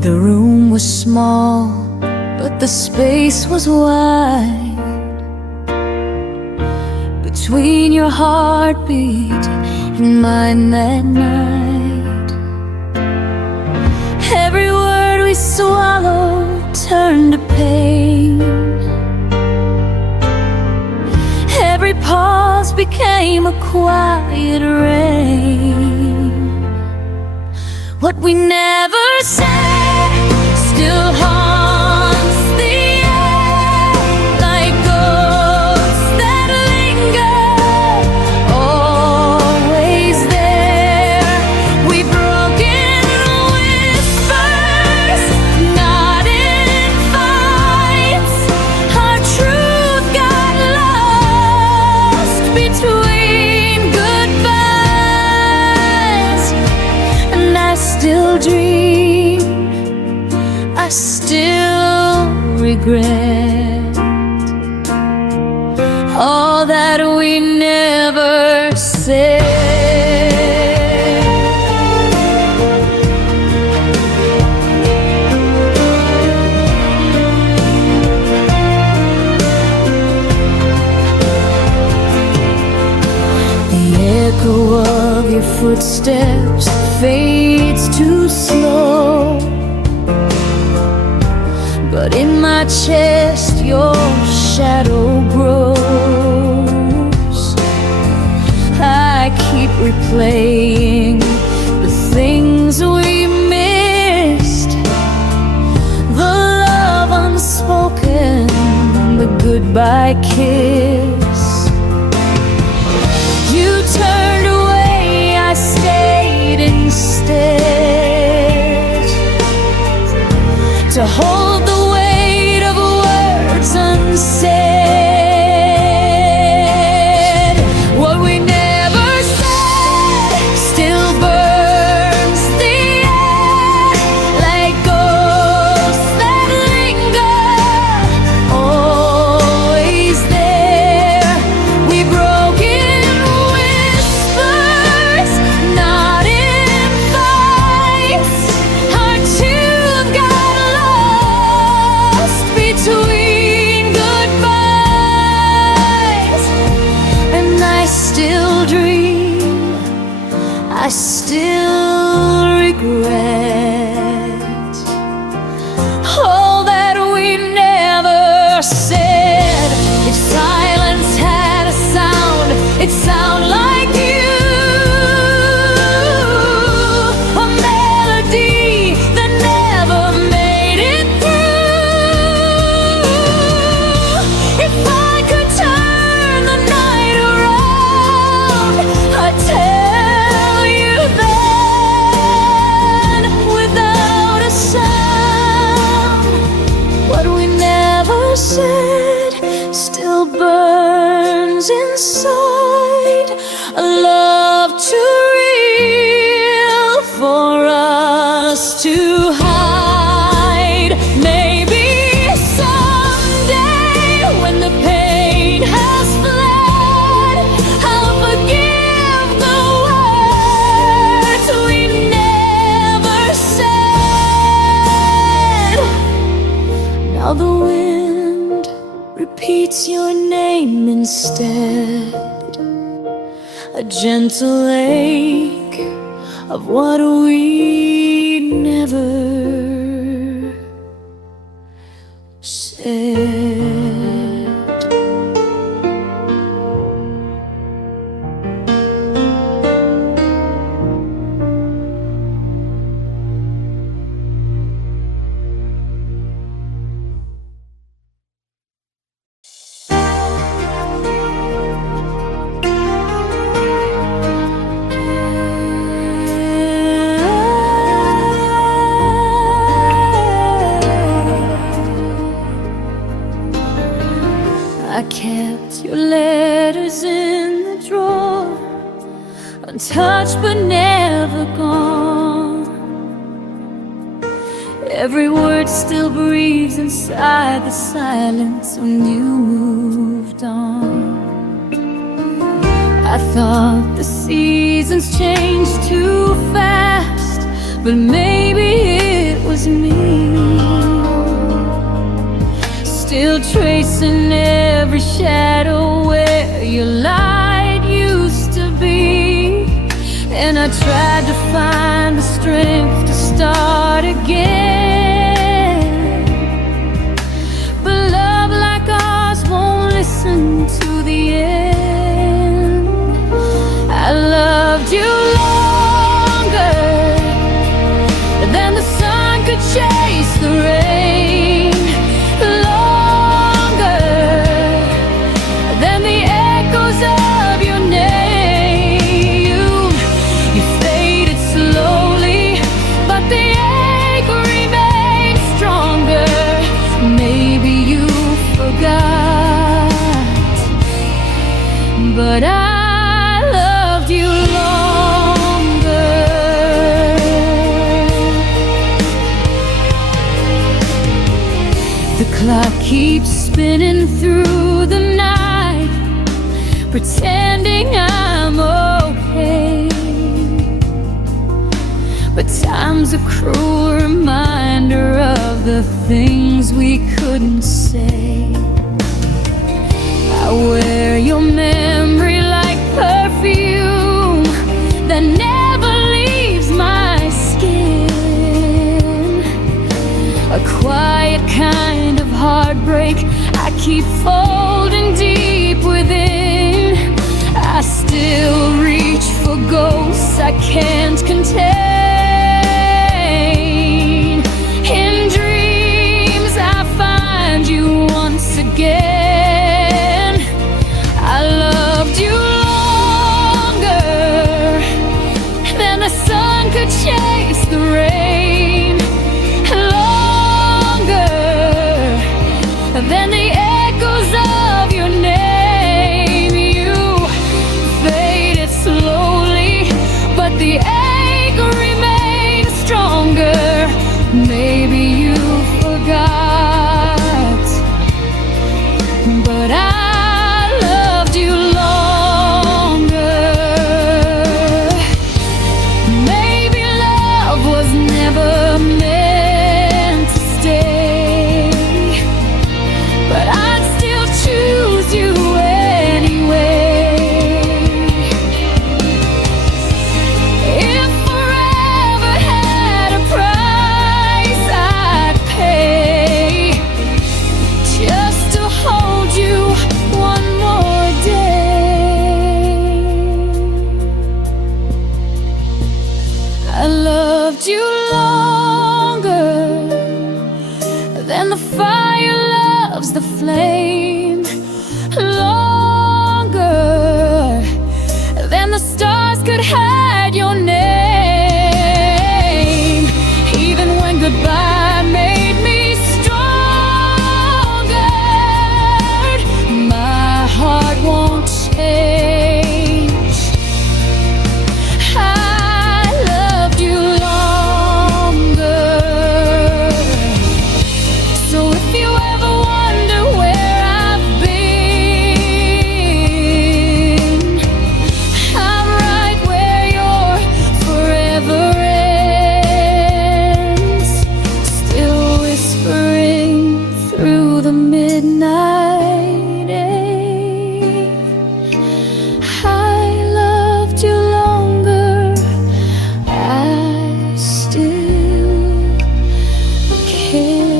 The room was small, but the space was wide. Between your heartbeat and mine that night, every word we swallowed turned to pain. Every pause became a quiet rain. What we never said still haunts the air like ghosts that linger, always there. We've broken whispers, not in fights. Our truth got lost between goodbyes, and I still dream, I still regret all that we never said. The echo of your footsteps fades too slow, but in my chest your shadow grows. I keep replaying the things we missed, goodbye kiss. You turned away, I stayed instead to hold the weight of words unsaid. What we never said still burns the air like ghosts that linger, always there. We broke in whispers, not in fights. Our tune got lost between goodbyes, and I still dream, I still regret all that we never said. If silence had a sound, it'd sound like you, a melody that never made it through. If I could turn the night around, I'd tell you then, without a sound, what we never said still burns inside. A love too real for us to hide. Maybe someday when the pain has fled, I'll forgive the words we never said. Now the wind repeats your name instead, a gentle ache of what we never said. I kept your letters in the drawer, untouched but never gone. Every word still breathes inside the silence when you moved on. I thought the seasons changed too fast, but maybe it was me, still tracing every shadow where your light used to be. And I tried to find the strength to start again, but love like ours won't listen to the end. I loved you longer than the sun could chase the rain, longer than the echoes of your name. You faded slowly, but the ache remained stronger. Maybe you forgot, but I loved you longer. The clock keeps spinning through the night, pretending I'm okay, but time's a cruel reminder of the things we couldn't say. I wear your memory like perfume that never leaves my skin, a quiet kind of heartbreak I keep folding deep within. I still reach for ghosts I can't contain. In dreams I find you once again. chase the rain longer than the echoes of your name. You faded slowly, but the ache remains stronger. Maybe you forgot, but I loved you longer. Maybe love was never meant to stay, but I'd still choose you anyway. If forever had a price I'd pay just to hold you one more day. I loved you longer than the fire loves the flame, longer than the stars could hide your name. Even when goodbye made me stronger, my heart won't change. I loved you longer. So if you ever wonder where I've been, I'm right where your forever ends, still whispering through the midnight ave. I loved you longer, I still care.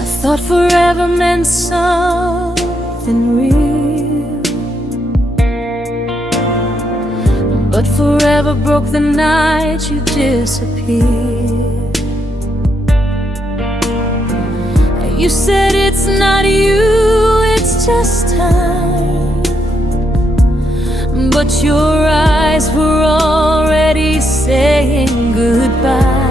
I thought forever meant something real, but forever broke the night you disappeared. You said it's not you, it's just time, but your eyes were already saying goodbye.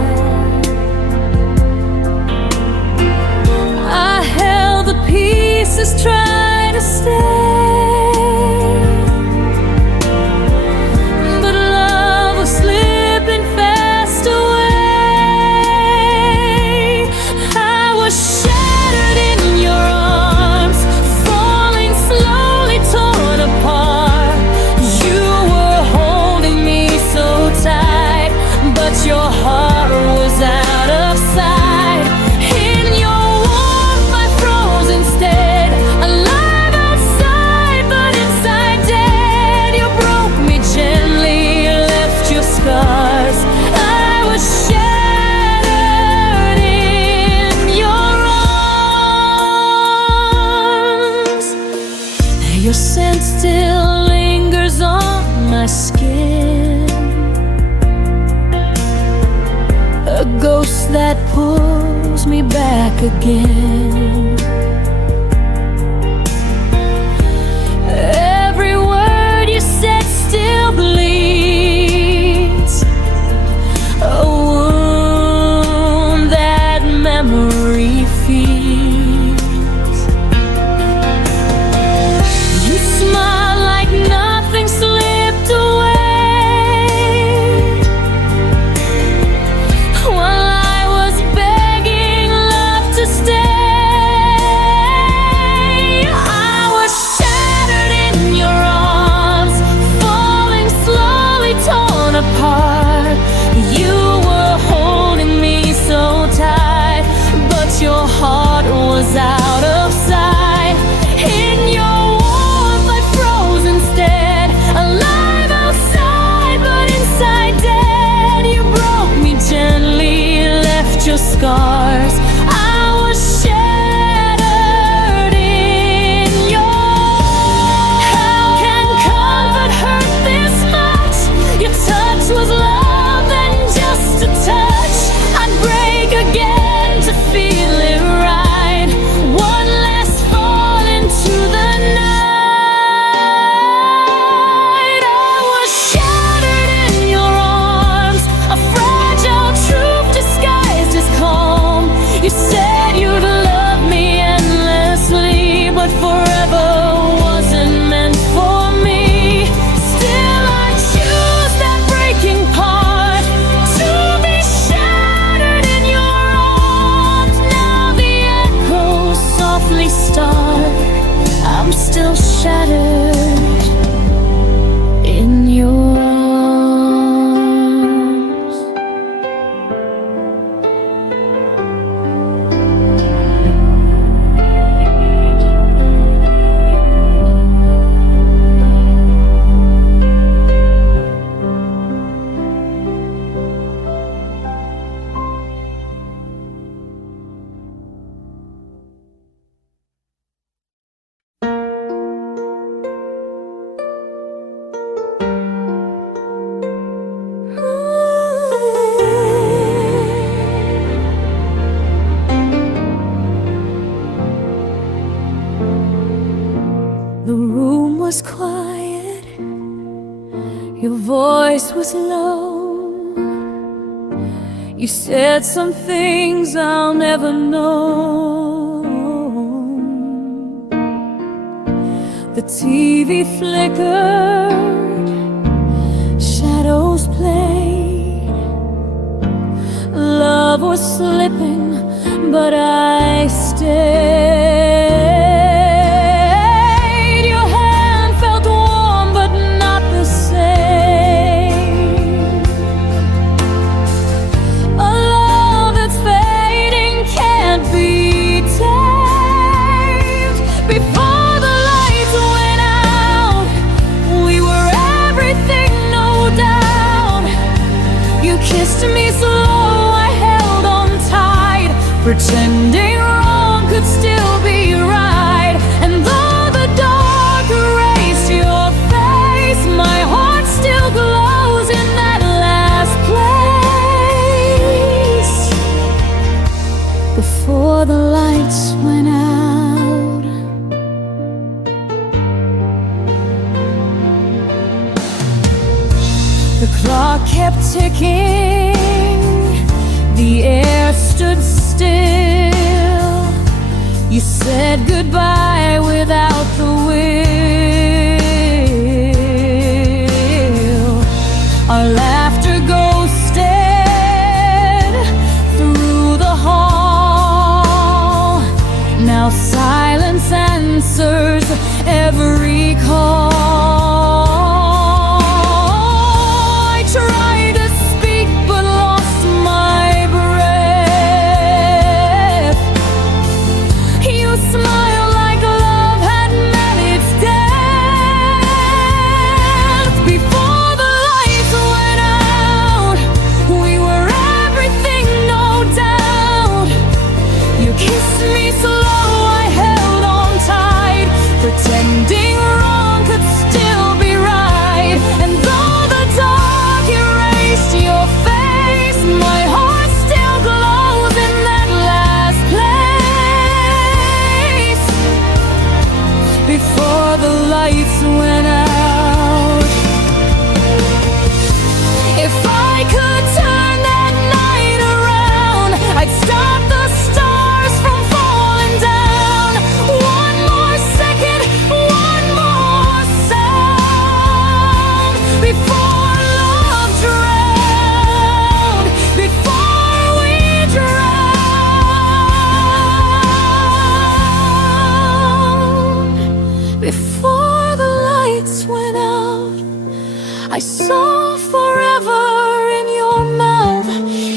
I held the pieces, trying to stay, but love was slipping fast away. I was shattered in your arms, falling slowly, torn apart. You were holding me so tight, but your heart was out of sight. In your warmth I froze instead, alive outside but inside dead. You broke me gently, left your scars. I was shattered in your arms. Your scent still lingers on my skin, a ghost that pulls me back again. Every word you said still bleeds, a wound that memory feeds. You smiled like nothing slipped away, while I was begging love to stay. scars. I was shattered in yours. How can comfort hurt this much? Your touch was love and just a touch. I'd break again to feel it right. One last fall into the night. I was shattered in your arms, a fragile truth disguised as calm. You said you'd love me endlessly, but forever wasn't meant for me. Still I choose that breaking part, to be shattered in your arms. Now the echoes softly start. I'm still shattered in your arms. The room was quiet, your voice was low. You said some things I'll never know. The TV flickered, shadows played. Love was slipping, but I stayed. Your hand felt warm, but not the same. A love that's fading can't be tamed. Before the lights went out, we were everything, no doubt. You kissed me slow, I held on tight, pretending wrong could still be right. And though the dark erased your face, my heart still glows in that last place. Before the lights went out, the clock kept ticking, the air stood still. You said goodbye without the will. Our laughter ghosted through the hall. Now silence answers every call. I tried to speak but lost my breath. You smiled like love had met its death. Before the lights went out, we were everything, no doubt. You kissed me slow, I held on tight, pretending wrong could still be right. And though the dark erased your face, my heart still glows in that last place. Before the lights went out, if I could turn that night around, I'd stop the stars from falling down. One more second, one more sound, before love drowned, before we drowned. Before the lights went out, I saw forever in your mouth.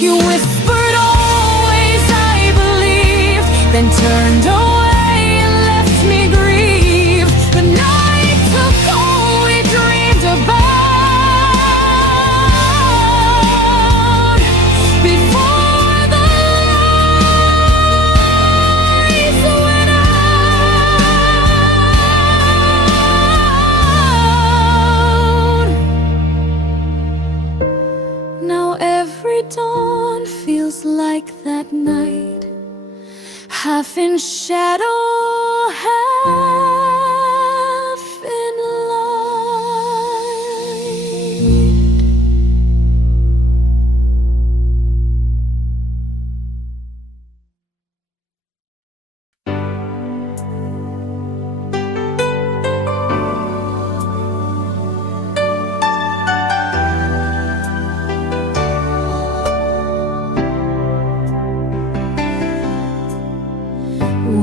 You whispered always, I believed, then turned away and left me grieve. The night took all we dreamed about. Before the half in shadow, half in light.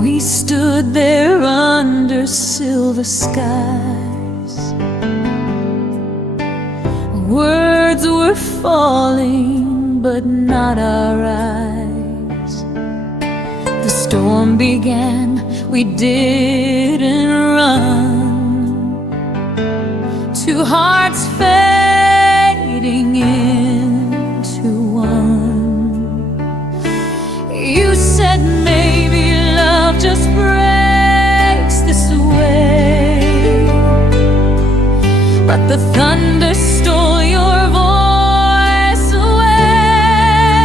We stood there under silver skies. Words were falling, but not our eyes. The storm began, we didn't run. Two hearts fading into one. You said maybe love just breaks this way, but the thunder stole your voice away.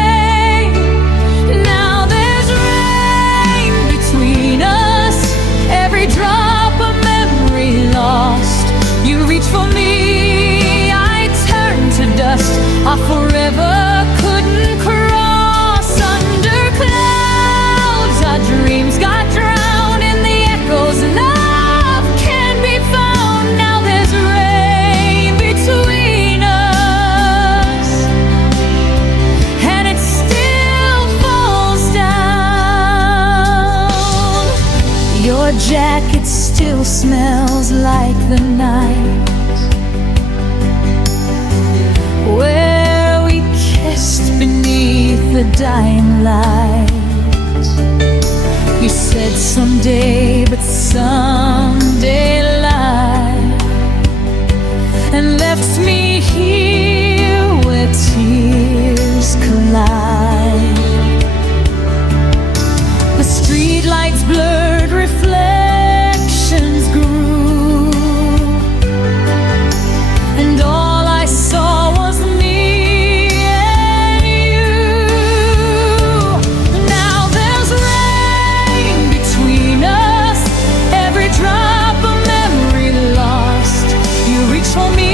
Now there's rain between us, every drop a memory lost. You reach for me, I turn to dust. Our forever couldn't cross under clouds. Our dreams got drowned in the echoes. Love can't be found. Now there's rain between us, and it still falls down. Your jacket still smells like the night where we kissed beneath the dying light. You said someday, but someday lied, and left me here where tears collide. The streetlights blurred, reflections grew, and all I saw was me and you. Now there's rain between us, every drop a memory lost. You reach for me,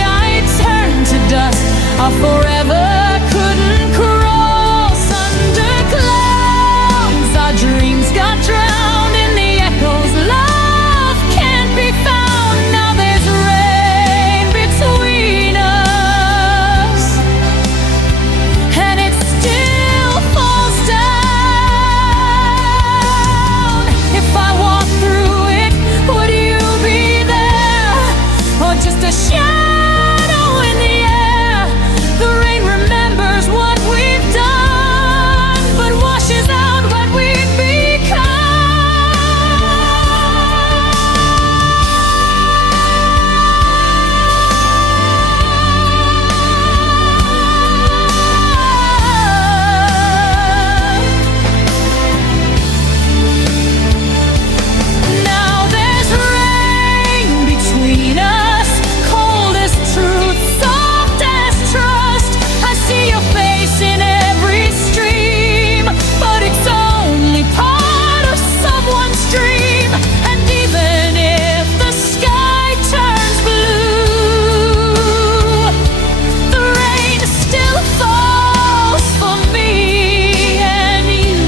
I turn to dust. Our forever couldn't cross under clouds. Our dreams got drowned in the echoes. Love can't be found. Now there's rain between us, and it still falls down. If I walk through it, would you be there, or just a shadow in the air? The rain remembers what we've done, but washes out what we've become. Now there's rain between us, cold as truth, soft as trust. I see your face in every stream, but it's only part of someone's dream. And even if the sky turns blue, the rain still falls for me and you.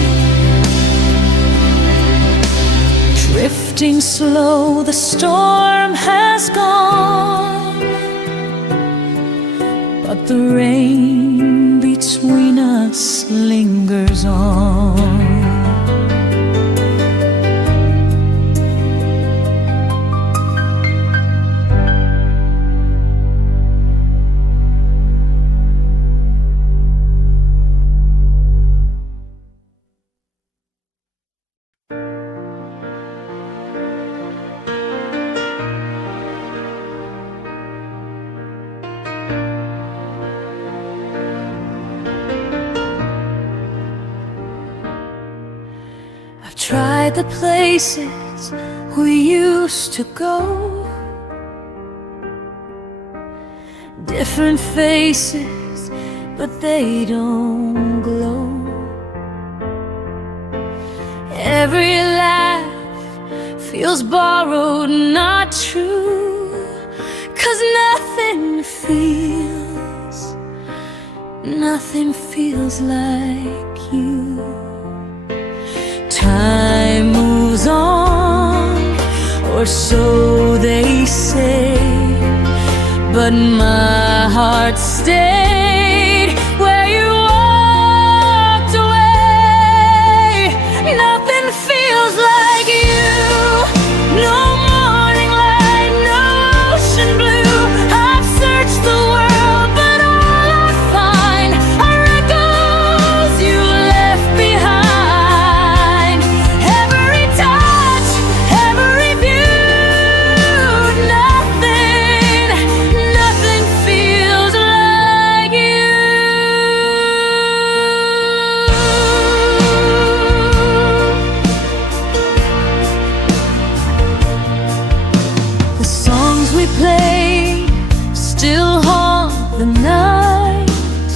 Drifting slow, the storm has gone, but the rain between us lingers on. I've tried the places we used to go, different faces, but they don't glow. Every laugh feels borrowed, not true. 'Cause nothing feels like you. Time moves on, or so they say, but my heart stayed where you walked away. Nothing feels like you. No morning light, no ocean blue. I've searched the world, but all I find are echoes you left behind. Every touch, every view, nothing feels like you. The songs we played still haunt the night.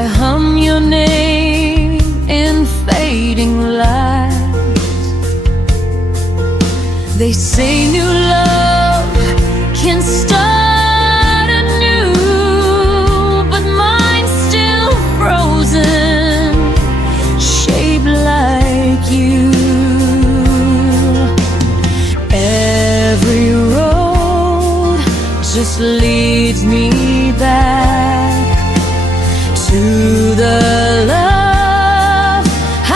I hum your name in fading light. They say new love can start anew, but mine's still frozen, shaped like you. Every road just leads me back to the love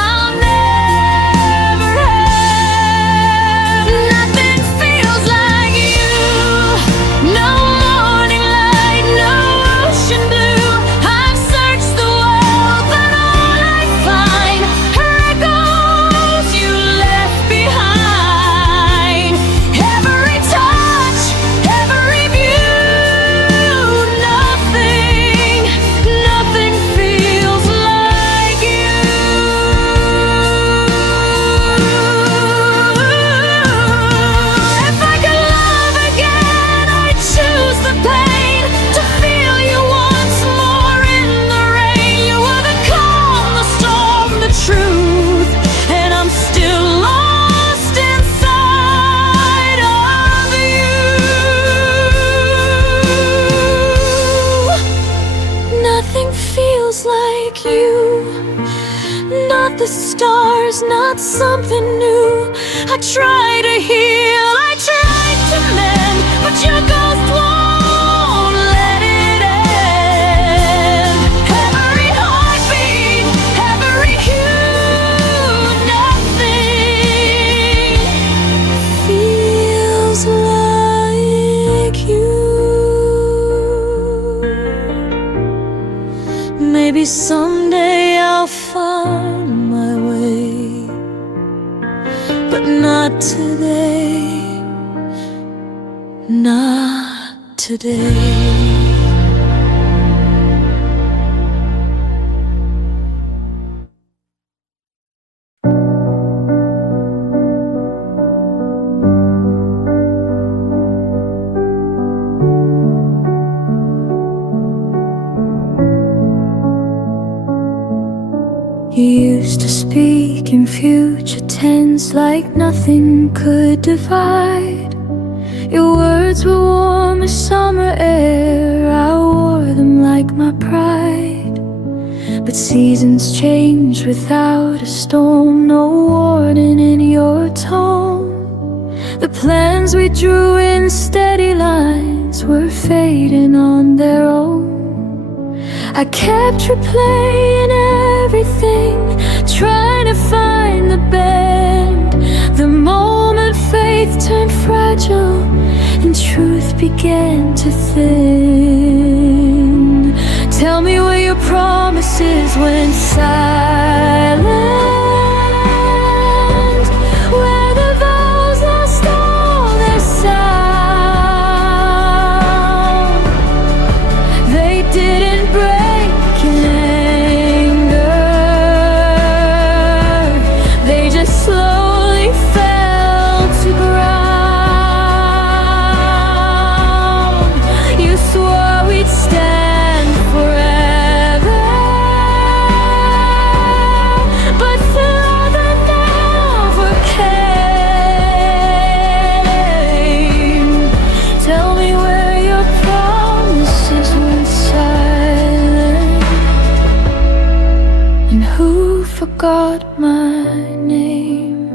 I'll never have. Nothing feels like you. No morning light, no ocean blue. I've searched the world, but all I find are echoes you left behind. Every touch, every view, nothing feels like you. If I could love again, I'd choose the pain, to feel you once more in the rain. You were the calm, the storm, the truth, and I'm still lost inside of you. Nothing feels like you. Not the stars, not something new. I try to heal, I try to mend, but your ghost won't let it end. Every heartbeat, every hue, nothing feels like you. Maybe someday I'll find my way, but not today, not today. You used to speak in future tense like nothing could divide. Your words were warm as summer air, I wore them like my pride. But seasons change without a storm, no warning in your tone. The plans we drew in steady lines were fading on their own. I kept replaying everything, trying to find the bend. The moment faith turned fragile and truth began to thin. Tell me where your promises went silent, where the vows lost all their sound. They didn't break in anger, they just slowly fell to ground. You swore we'd stand forever, forgot my name.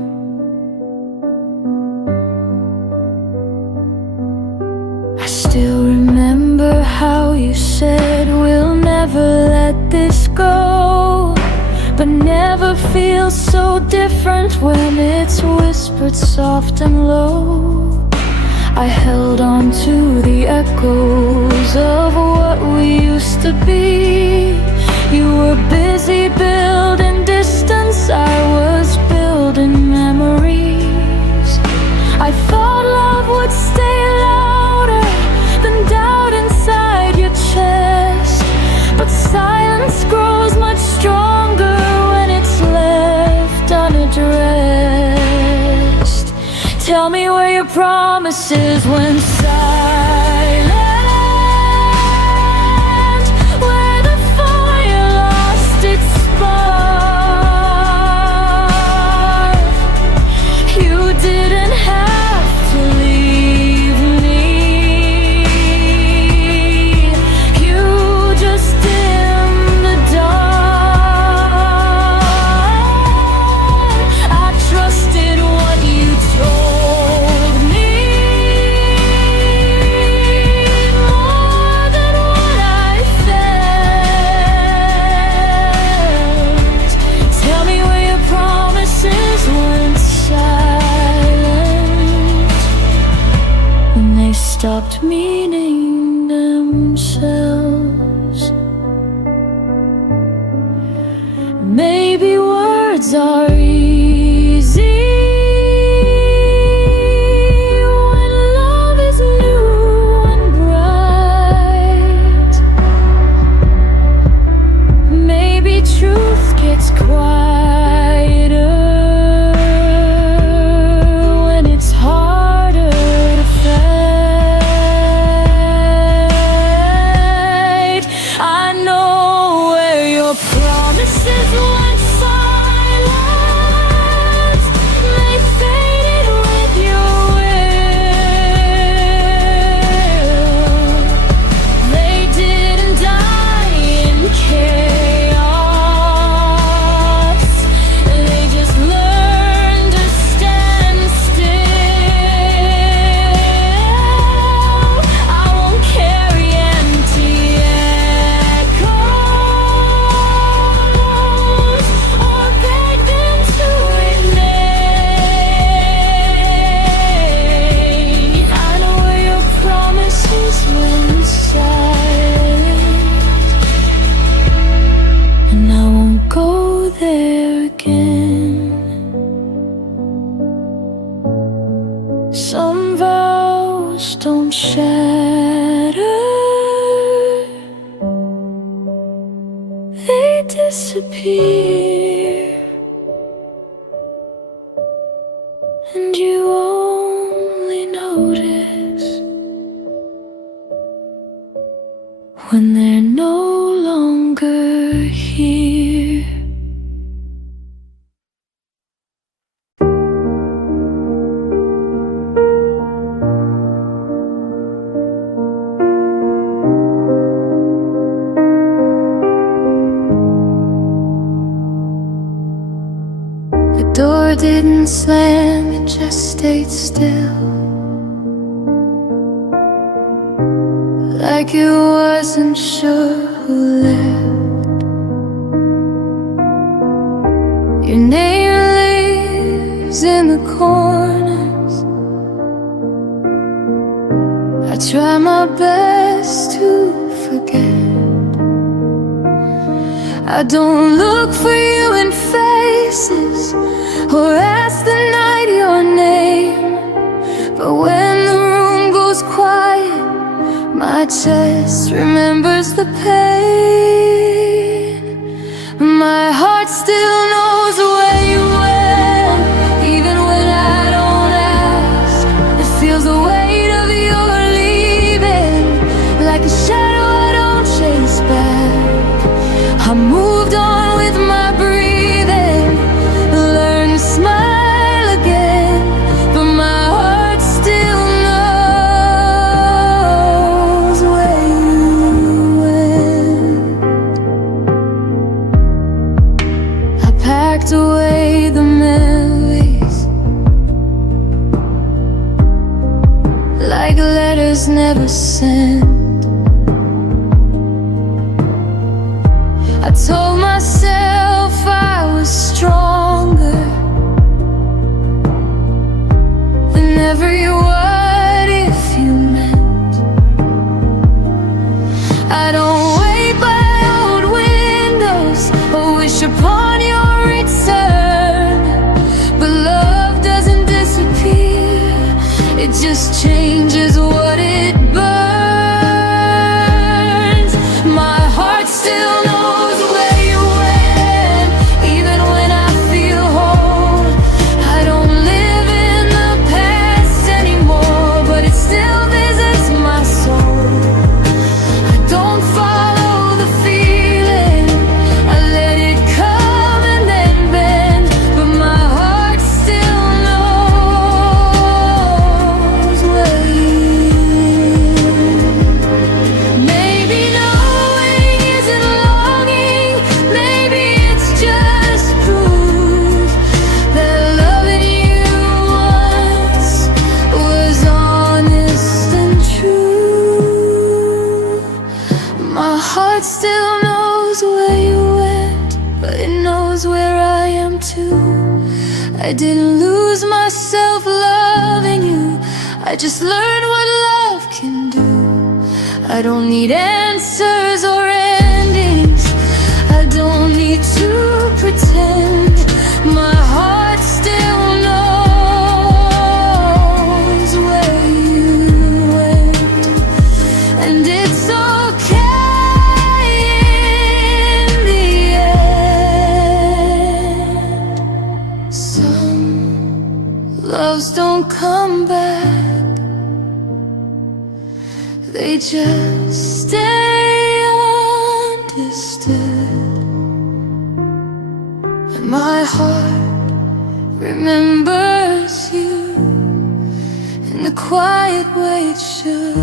I still remember how you said we'll never let this go, but never feels so different when it's whispered soft and low. I held on to the echoes of what we used to be. You were busy building distance, I was building memories. I thought love would stay louder than doubt inside your chest, but silence grows much stronger when it's left unaddressed. Tell me where your promises went silent, where the fire lost its spark. You didn't have to leave me, you just dimmed the dark. I trusted what you told me more than what I felt. Tell me where your promises went silent, when they stopped meaning themselves. Maybe words are easy when love is new and bright. Maybe truth gets quieter when it's harder to fight. I know where your promises went silent, they faded with your will. They didn't die in chaos, they just learned to stand still. I won't carry empty echoes or beg them to remain. I know where your promises went silent, and I won't go there again. Some vows don't shatter, they disappear, and you only notice when they're no longer here. The door didn't slam, it just stayed still, like it wasn't sure who left. Your name lives in the corners. I try my best to forget. I don't look for you in faces or ask the night your name, but when the room goes quiet, my chest remembers the pain. My heart still knows where you went, even when I don't ask. It feels the weight of your leaving, like a shadow I don't chase back. I moved on with my breathing, learned to smile again, but my heart still knows where you went. I never sent. I told myself I was stronger than every what if you meant. I don't wait by old windows or wish upon your return, but love doesn't disappear, it just changes what it burns. My heart still knows where you went, even when I feel whole. I don't live in the past anymore, but it still visits my soul. I don't follow the feeling, I let it come and then bend, but my heart still knows where you went. Maybe knowing isn't longing, maybe it's just proof that loving you once was honest and true. My heart still knows where you went, but it knows where I am too. I didn't lose myself loving you, I just learned what love can do. I don't need answers or endings, I don't need to pretend. My heart still knows where you went, and it's okay in the end. Some loves don't come back, they just stay understood. And my heart remembers you in the quiet way it should.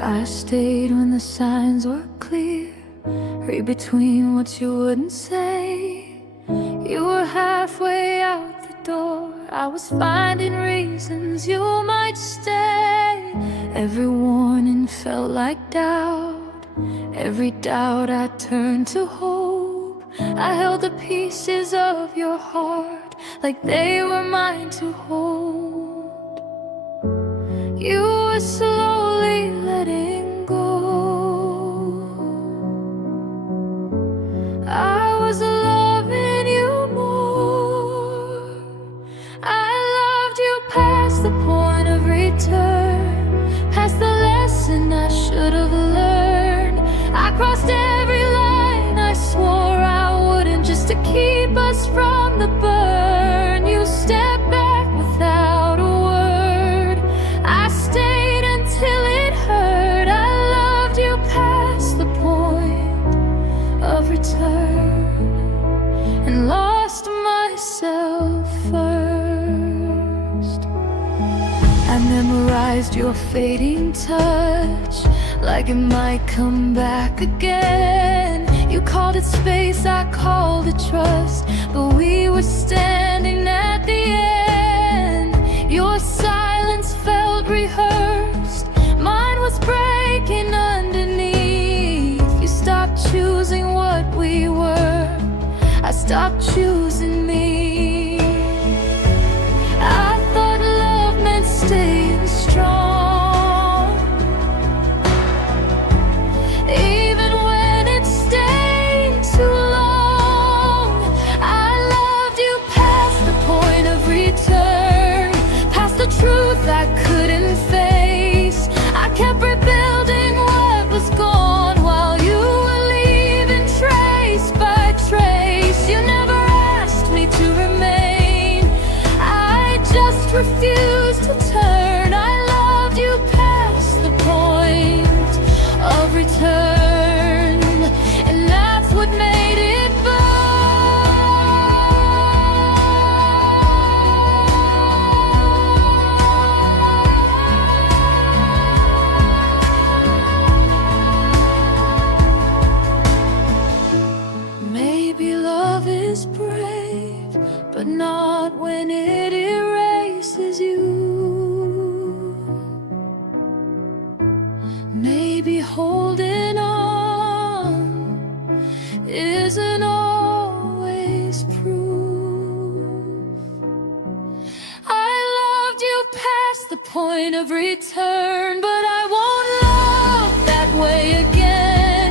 I stayed when the signs were clear, read between what you wouldn't say. You were halfway out the door, I was finding reasons you might stay. Every warning felt like doubt, every doubt I turned to hope. I held the pieces of your heart like they were mine to hold. You were slowly letting go, I was loving you more. I loved you past the point of return, past the lesson I should have learned. I crossed every line I swore I wouldn't, just to keep us from the burn. You stepped back without a word, I stayed until it hurt. I loved you past the point of return and lost myself first. I memorized your fading touch like it might come back again. You called it space, I called it trust, but we were standing at the end. Your silence felt rehearsed, mine was breaking underneath. You stopped choosing what we were, I stopped choosing me. I thought love meant staying strong, even when it stayed too long. I loved you past the point of return, past the truth I couldn't face. I kept rebuilding what was gone while you were leaving trace by trace. You never asked me when it erases you. Maybe holding on isn't always proof. I loved you past the point of return, but I won't love that way again.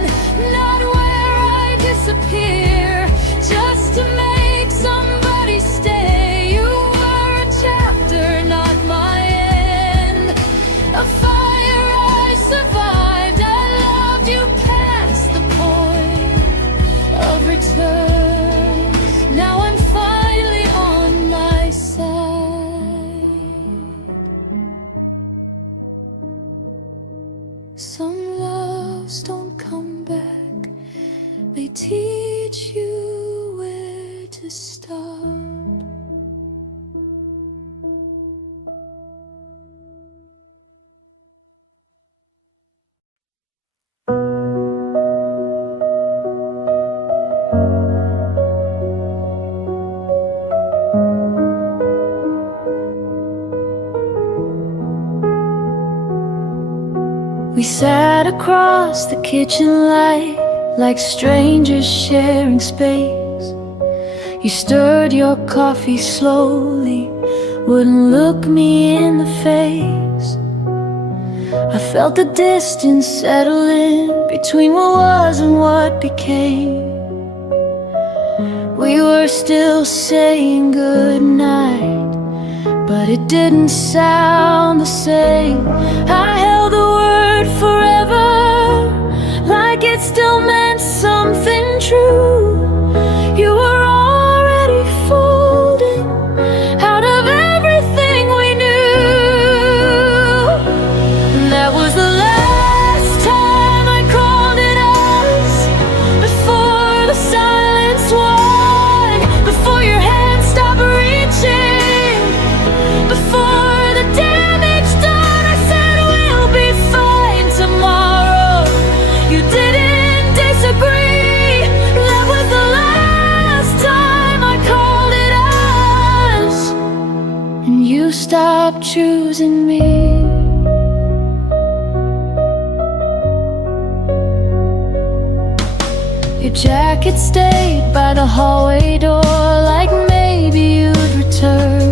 Not where I disappear just to make somebody stay. You were a chapter, not my end. A fire I survived. I loved you past the point of return. Now I'm finally on my side. Some loves don't come back. They teach you where to start. We sat across the kitchen light like strangers sharing space. You stirred your coffee slowly, wouldn't look me in the face. I felt the distance settle in between what was and what became. We were still saying goodnight, but it didn't sound the same. I held the word forever, like it still meant something true. You were already folding out of everything we knew. And that was the last time I called it us, before the silence won, before your hand stopped reaching, before the damage done. I said we'll be fine tomorrow. You didn't disagree. That was the last time I called it us, and you stopped choosing me. Your jacket stayed by the hallway door, like maybe you'd return.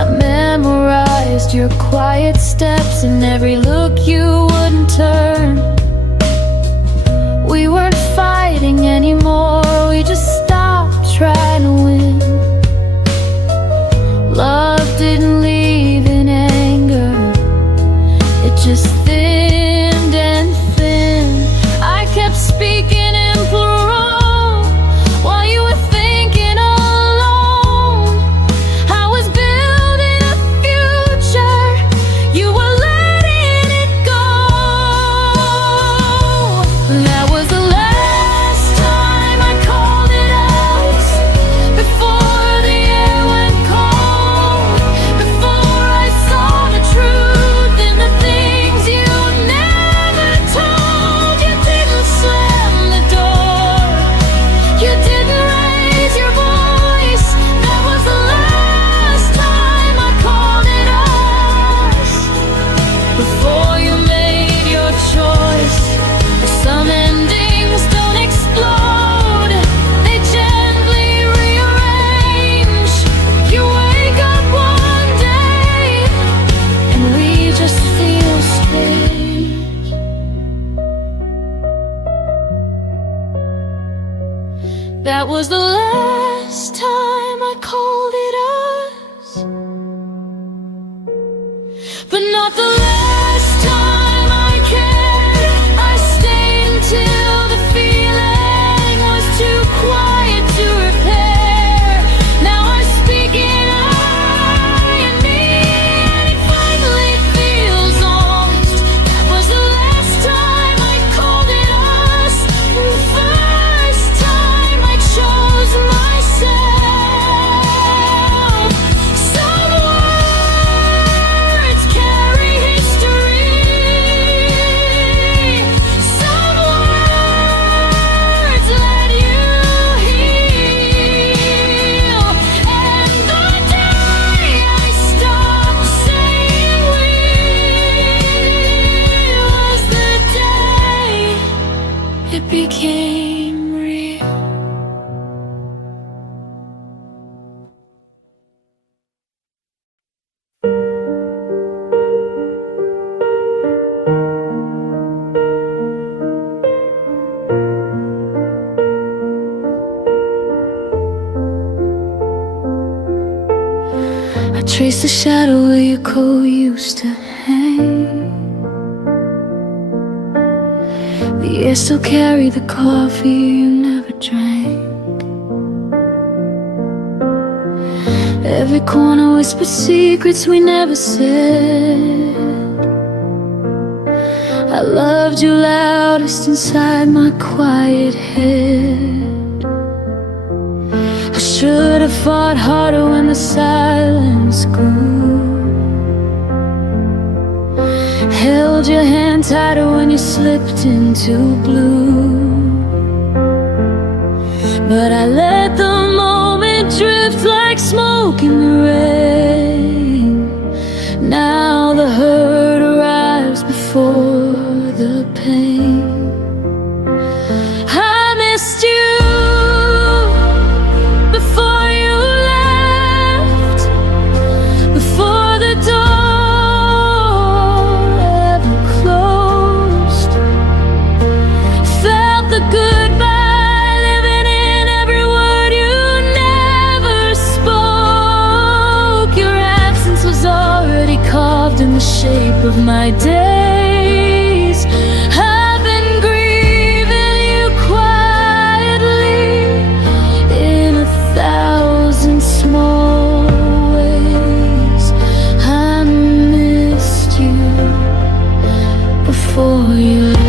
I memorized your quiet steps and every look you wouldn't turn. We weren't fighting anymore, we just stopped trying to win. Love didn't leave in anger, it just thinned and thin. I kept speaking in plural while you were thinking alone. I was building a future, you were letting it go. That was the last time I called it us, before the air went cold, before I saw the truth in the things you never told. You didn't slam the door, you didn't raise your voice. That was the last time I called it us, before you made your choice. Some endings don't explode, they gently rearrange. You wake up one day and we just feel strange. That was the last time I called it us, but not the last time I cared. I stayed until the feeling was too quiet to repair. Now I speak in I and me, and it finally feels honest. That was the last time I called it us, and the first time I chose myself. trace the shadow where your coat used to hang. The air still carried the coffee you never drank. Every corner whispered secrets we never said. I loved you loudest inside my quiet head. I should have fought harder when the silence grew. Held your hand tighter when you slipped into blue. But I let the moment drift like smoke in the rain. Now the hurt arrives before the pain. I missed you before you left, before the door ever closed. Felt the goodbye living in every word you never spoke. Your absence was already carved in the shape of my days. I've been grieving you quietly in 1,000 small ways. I missed you before you left.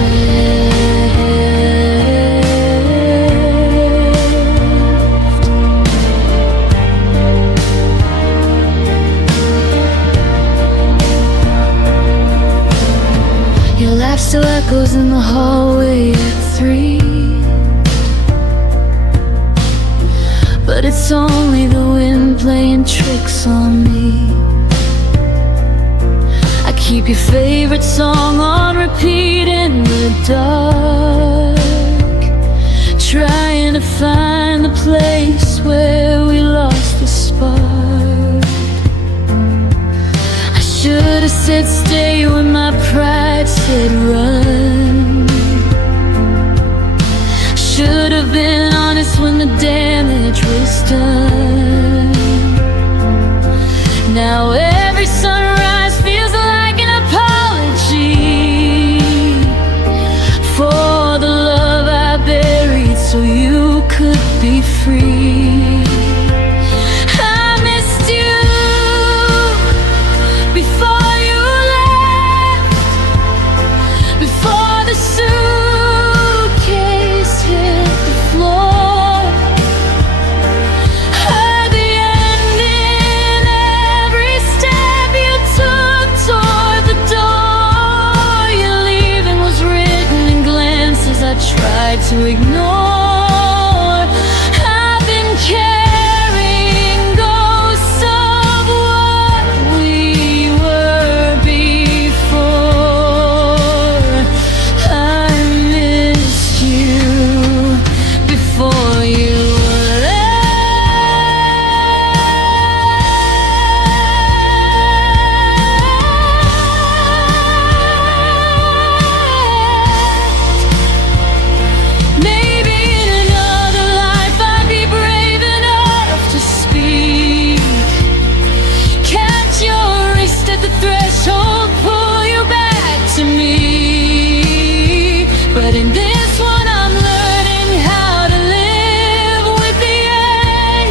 Your laugh still echoes in the hallway at 3. But it's only the wind playing tricks on me. I keep your favorite song on repeat in the dark, trying to find the place where we lost the spark. I should have said stay when my pride said run. Should have been honest when the damage was done. Now every sunrise feels like an apology for the love I buried so you could be free. I missed you before you left, before the suitcase hit the floor. Heard the end in every step you took toward the door. Your leaving was written in glances I tried to ignore. I've been carrying ghosts of what we were before. I missed you before you left. Maybe in another life I'd be brave enough to speak. Catch your wrist at the threshold, pull you back to me. But in this one I'm learning how to live with the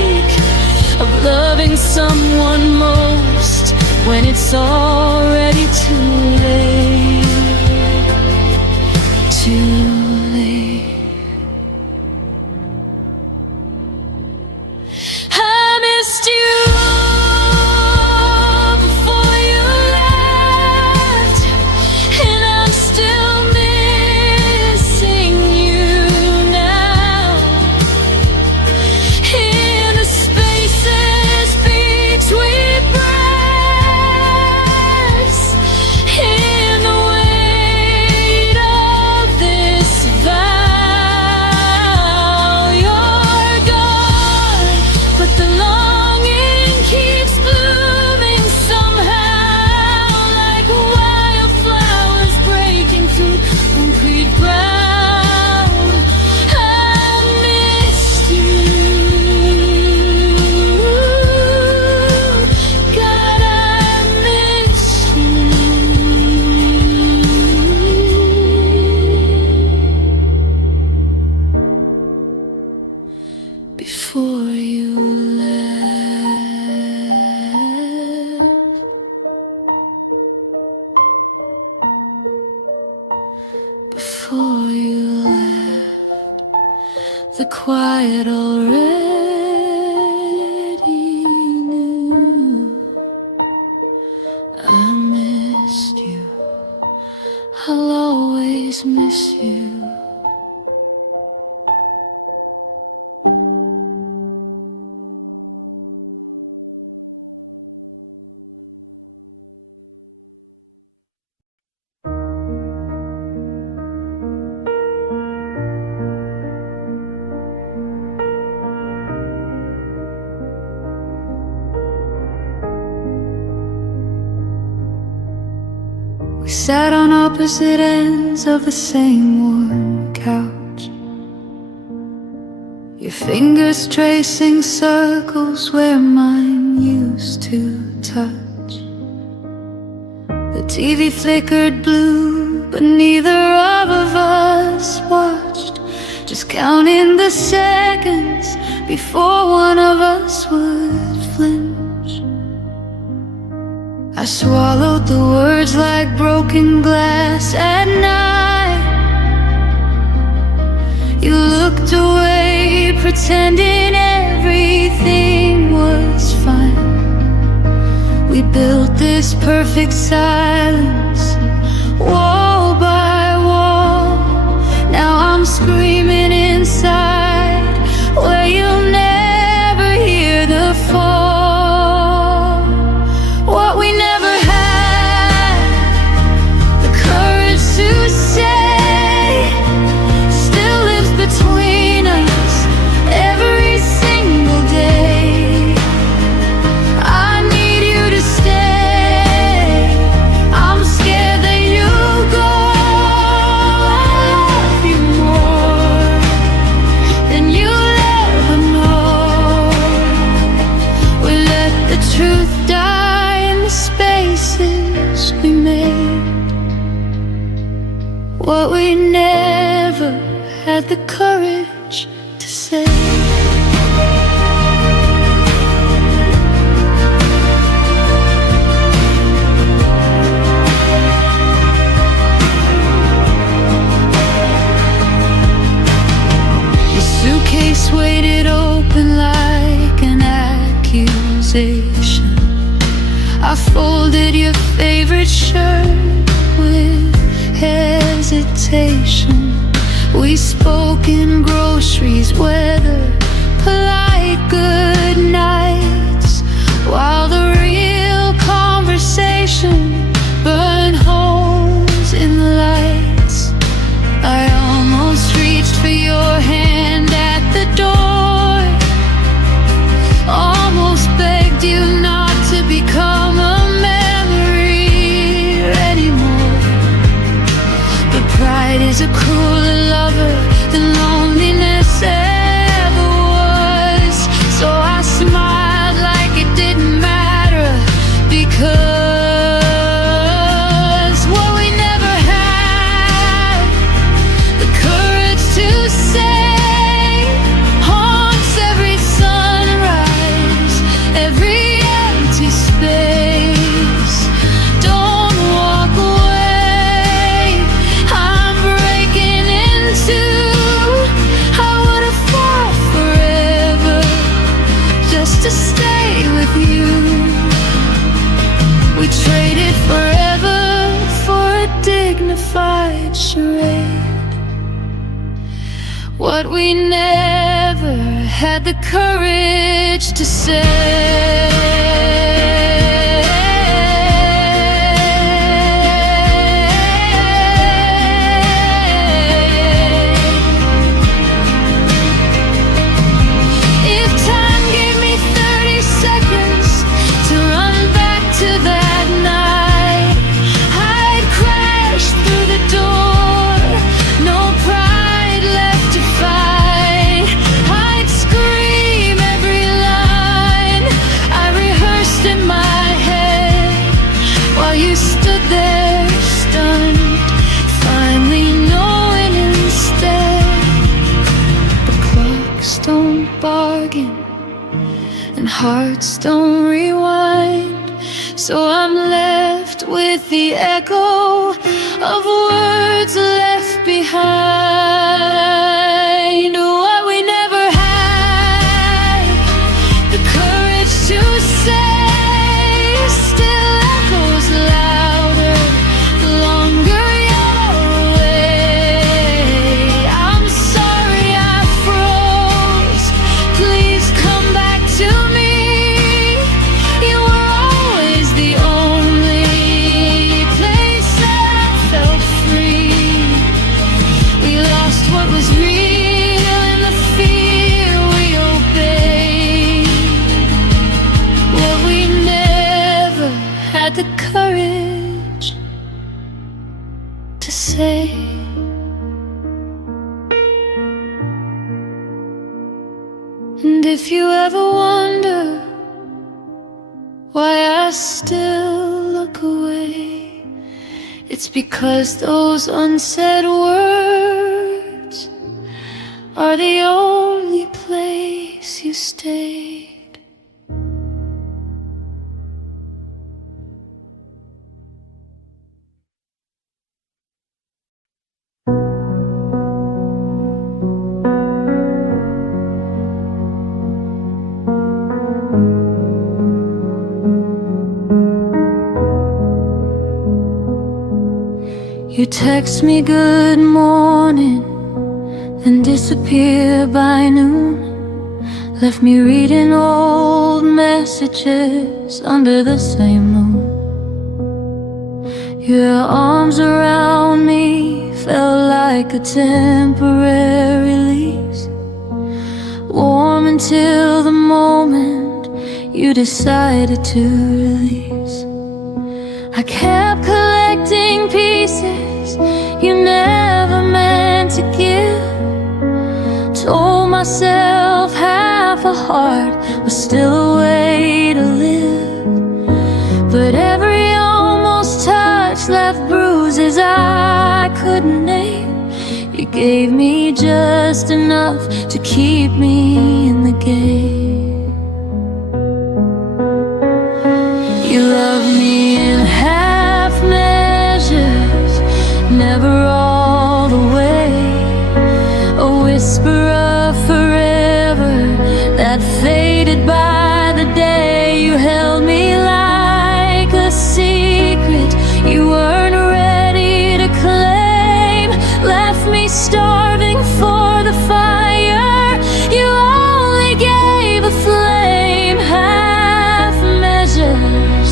ache of loving someone most when it's already too late. Too late. I missed you before you left, and I'm still missing you now. In the spaces between breaths, in before you left. Before you left, the quiet already knew I missed you. I'll always miss you. We sat on opposite ends of the same worn couch, your fingers tracing circles where mine used to touch. The TV flickered blue, but neither of us watched, just counting the seconds before one of us would flinch. I swallowed the words like broken glass at night. You looked away, pretending everything was fine. We built this perfect silence, wall by wall. Now I'm screaming inside, where you'll never hear the fall. What we never had the courage to say still lives between us every single day. I need you to stay. I'm scared that you'll go. I love you more than you'll ever know. We let the truth die in the spaces we made. What we never had the courage to say. Your suitcase weighted open like an accusation. I folded your favorite shirt with hesitation. We spoke in groceries, weather, polite good nights, while the real conversation burned holes in the lights. I almost reached for your hand at the door, almost begged you not to become a memory anymore. But pride is a crueler lover than loneliness ever was. So I smiled like it didn't matter, because what we never had the courage to say haunts every sunrise, every empty space. Don't walk away, I'm breaking into. I would've fought forever just to stay with you. We traded forever for a dignified charade. What we never had the courage to say. If time gave me 30 seconds to run back to that night, I'd crash through the door, no pride left to fight. I'd scream every line Clocks don't bargain and hearts don't rewind, so I'm left with the echo of words left behind. What we never had the courage to say still echoes louder the longer you're away. I'm sorry I froze, please come back to me. You were always the only place that I felt free. We lost what was real in the fear we obeyed. What we never had the courage to say. And if you ever wonder why I still look away, it's because those unsaid words are the only place you stayed. You text me good morning, then disappear by noon. Left me reading old messages under the same moon. Your arms around me felt like a temporary release, warm until the moment you decided to release. I kept collecting pieces you never meant to give. Told myself half a heart was still a way to live, but every almost touch left bruises I couldn't name. You gave me just enough to keep me in the game. You loved me in half measures, never all the way. A whisper of forever that faded by the day. You held me like a secret you weren't ready to claim. Left me starving for the fire you only gave a flame. Half measures,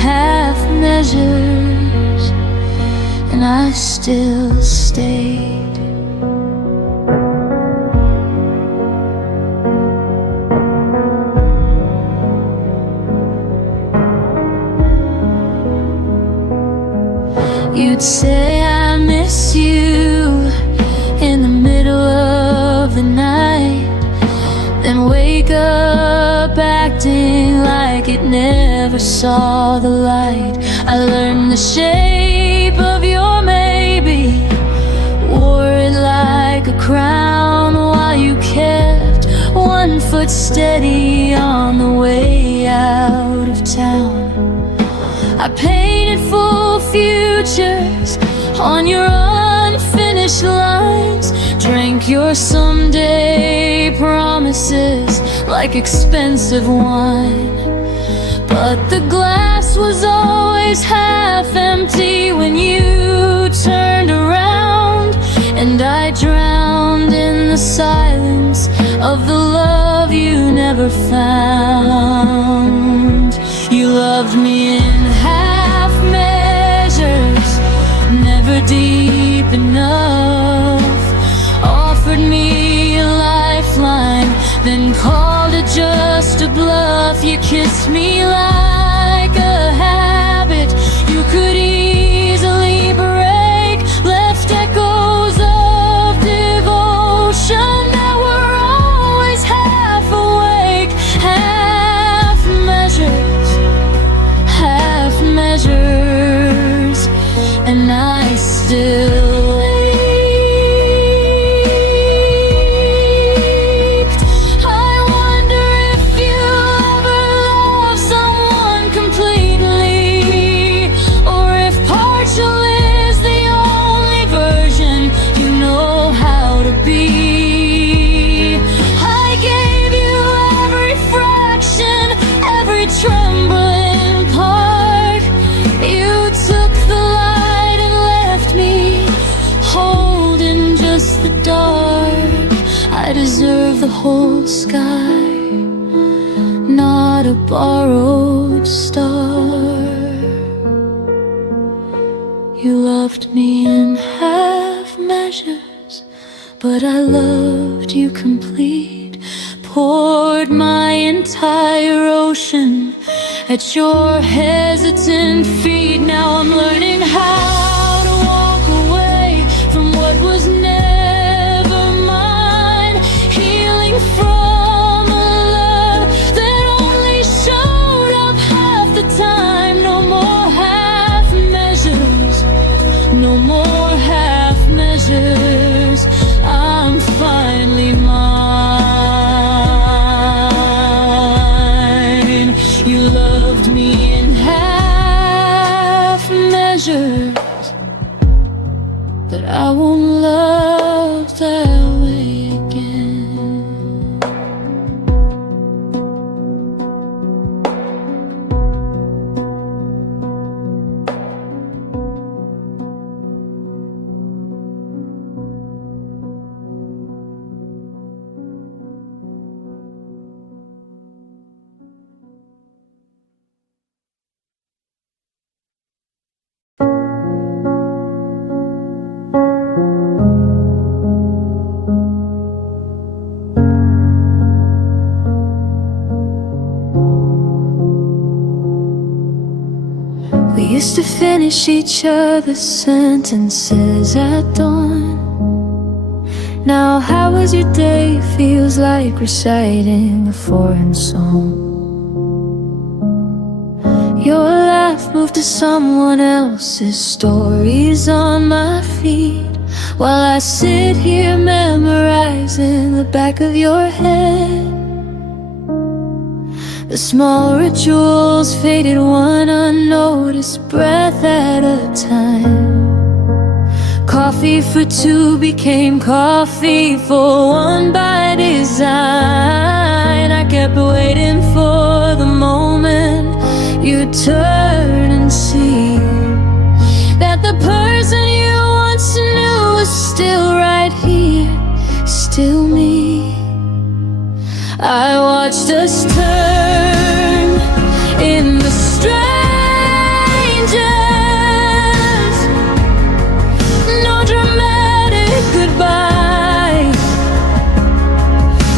half measures, and I still stayed. You'd say I miss you in the middle of the night, then wake up acting like it never saw the light. I learned the shape of your maybe, wore it like a crown while you kept one foot steady on the way out of town. I painted full futures on your unfinished lines, drank your someday promises like expensive wine. But the glass was always half empty when you turned around, and I drowned in the silence of the love you never found. You loved me in half measures, never deep enough. Offered me a lifeline, then called it just a bluff. You kissed me like a habit you could easily break, left echoes of devotion that were always half awake. Half measures, half measures, and I still wait. I deserve the whole sky, not a borrowed star. You loved me in half measures, but I loved you complete. Poured my entire ocean at your hesitant feet. Now I'm learning how to walk away from what was never mine, healing from a love that only showed up half the time. No more half measures, no more half measures. I'm finally mine. You loved me in half measures, but I won't love that way again. We used to finish each other's sentences at dawn. Now how was your day feels like reciting a foreign song. Your laugh moved to someone else's stories on my feet, while I sit here memorizing the back of your head. The small rituals faded one unnoticed breath at a time. Coffee for two became coffee for one by design. I kept waiting for the moment you'd turn and see that the person you once knew was still right here, still me. I watched us turn in the strangers. No dramatic goodbye,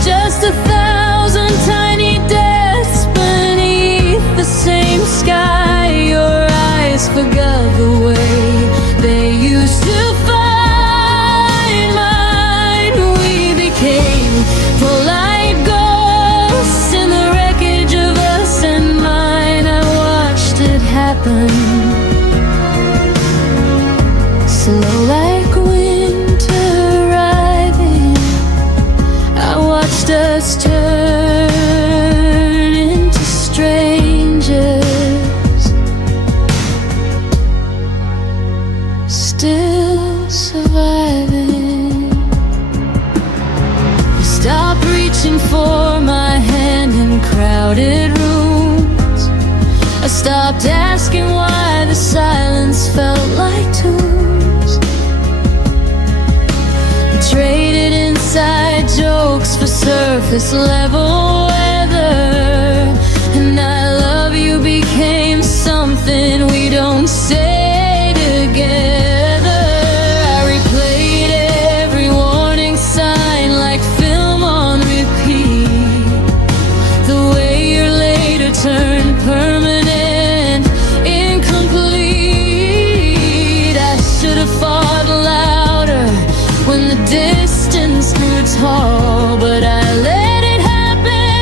just 1,000 tiny deaths beneath the same sky. Your eyes forgot the way they used to find mine. We became polite ghosts in the wreckage of us and mine. I watched it happen, slow like winter arriving. I watched us turn into strangers, still surviving. You stopped reaching for my hand in crowded rooms. I stopped asking why the silence felt like tunes. We traded inside jokes for surface level weather, and I love you became something we don't say together. I replayed every warning sign like film on repeat. The way your later turned permanent, incomplete. I should have fought louder when the distance grew tall, but I let it happen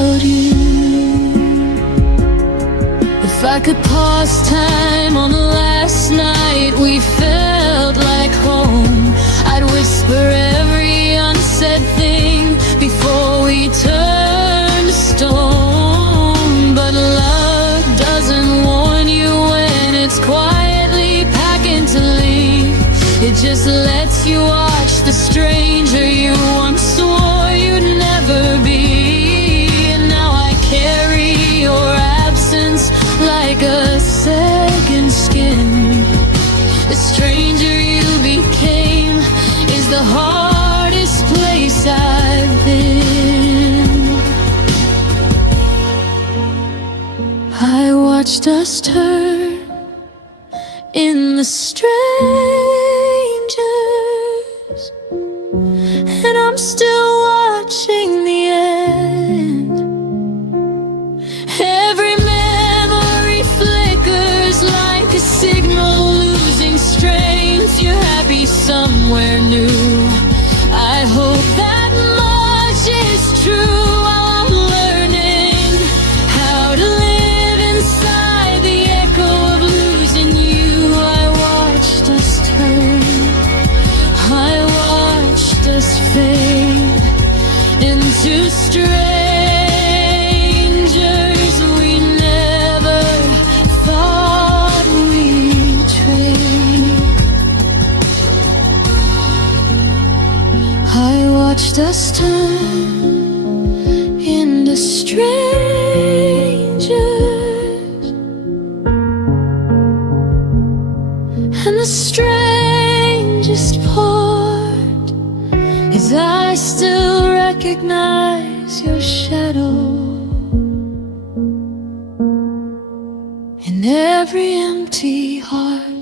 without you. If I could pause time on the last night we felt like home, I'd whisper every unsaid thing before we turned to stone. But love doesn't warn you when it's quietly packing to leave. It just lets you watch the stranger you once swore you'd never be. And now I carry your absence like a second skin. The stranger you became is the hardest place I've been. I watched us turn in the strangers, and I'm still watching the end. Every memory flickers like a signal losing strength. You're happy somewhere new. I hope that much is true. While I'm learning how to live inside the echo of losing you, I watched us turn, I watched us fade into strangers we never thought we'd trade. I watched us turn into strangers, and the strangest part is I still recognize your shadow in every empty heart.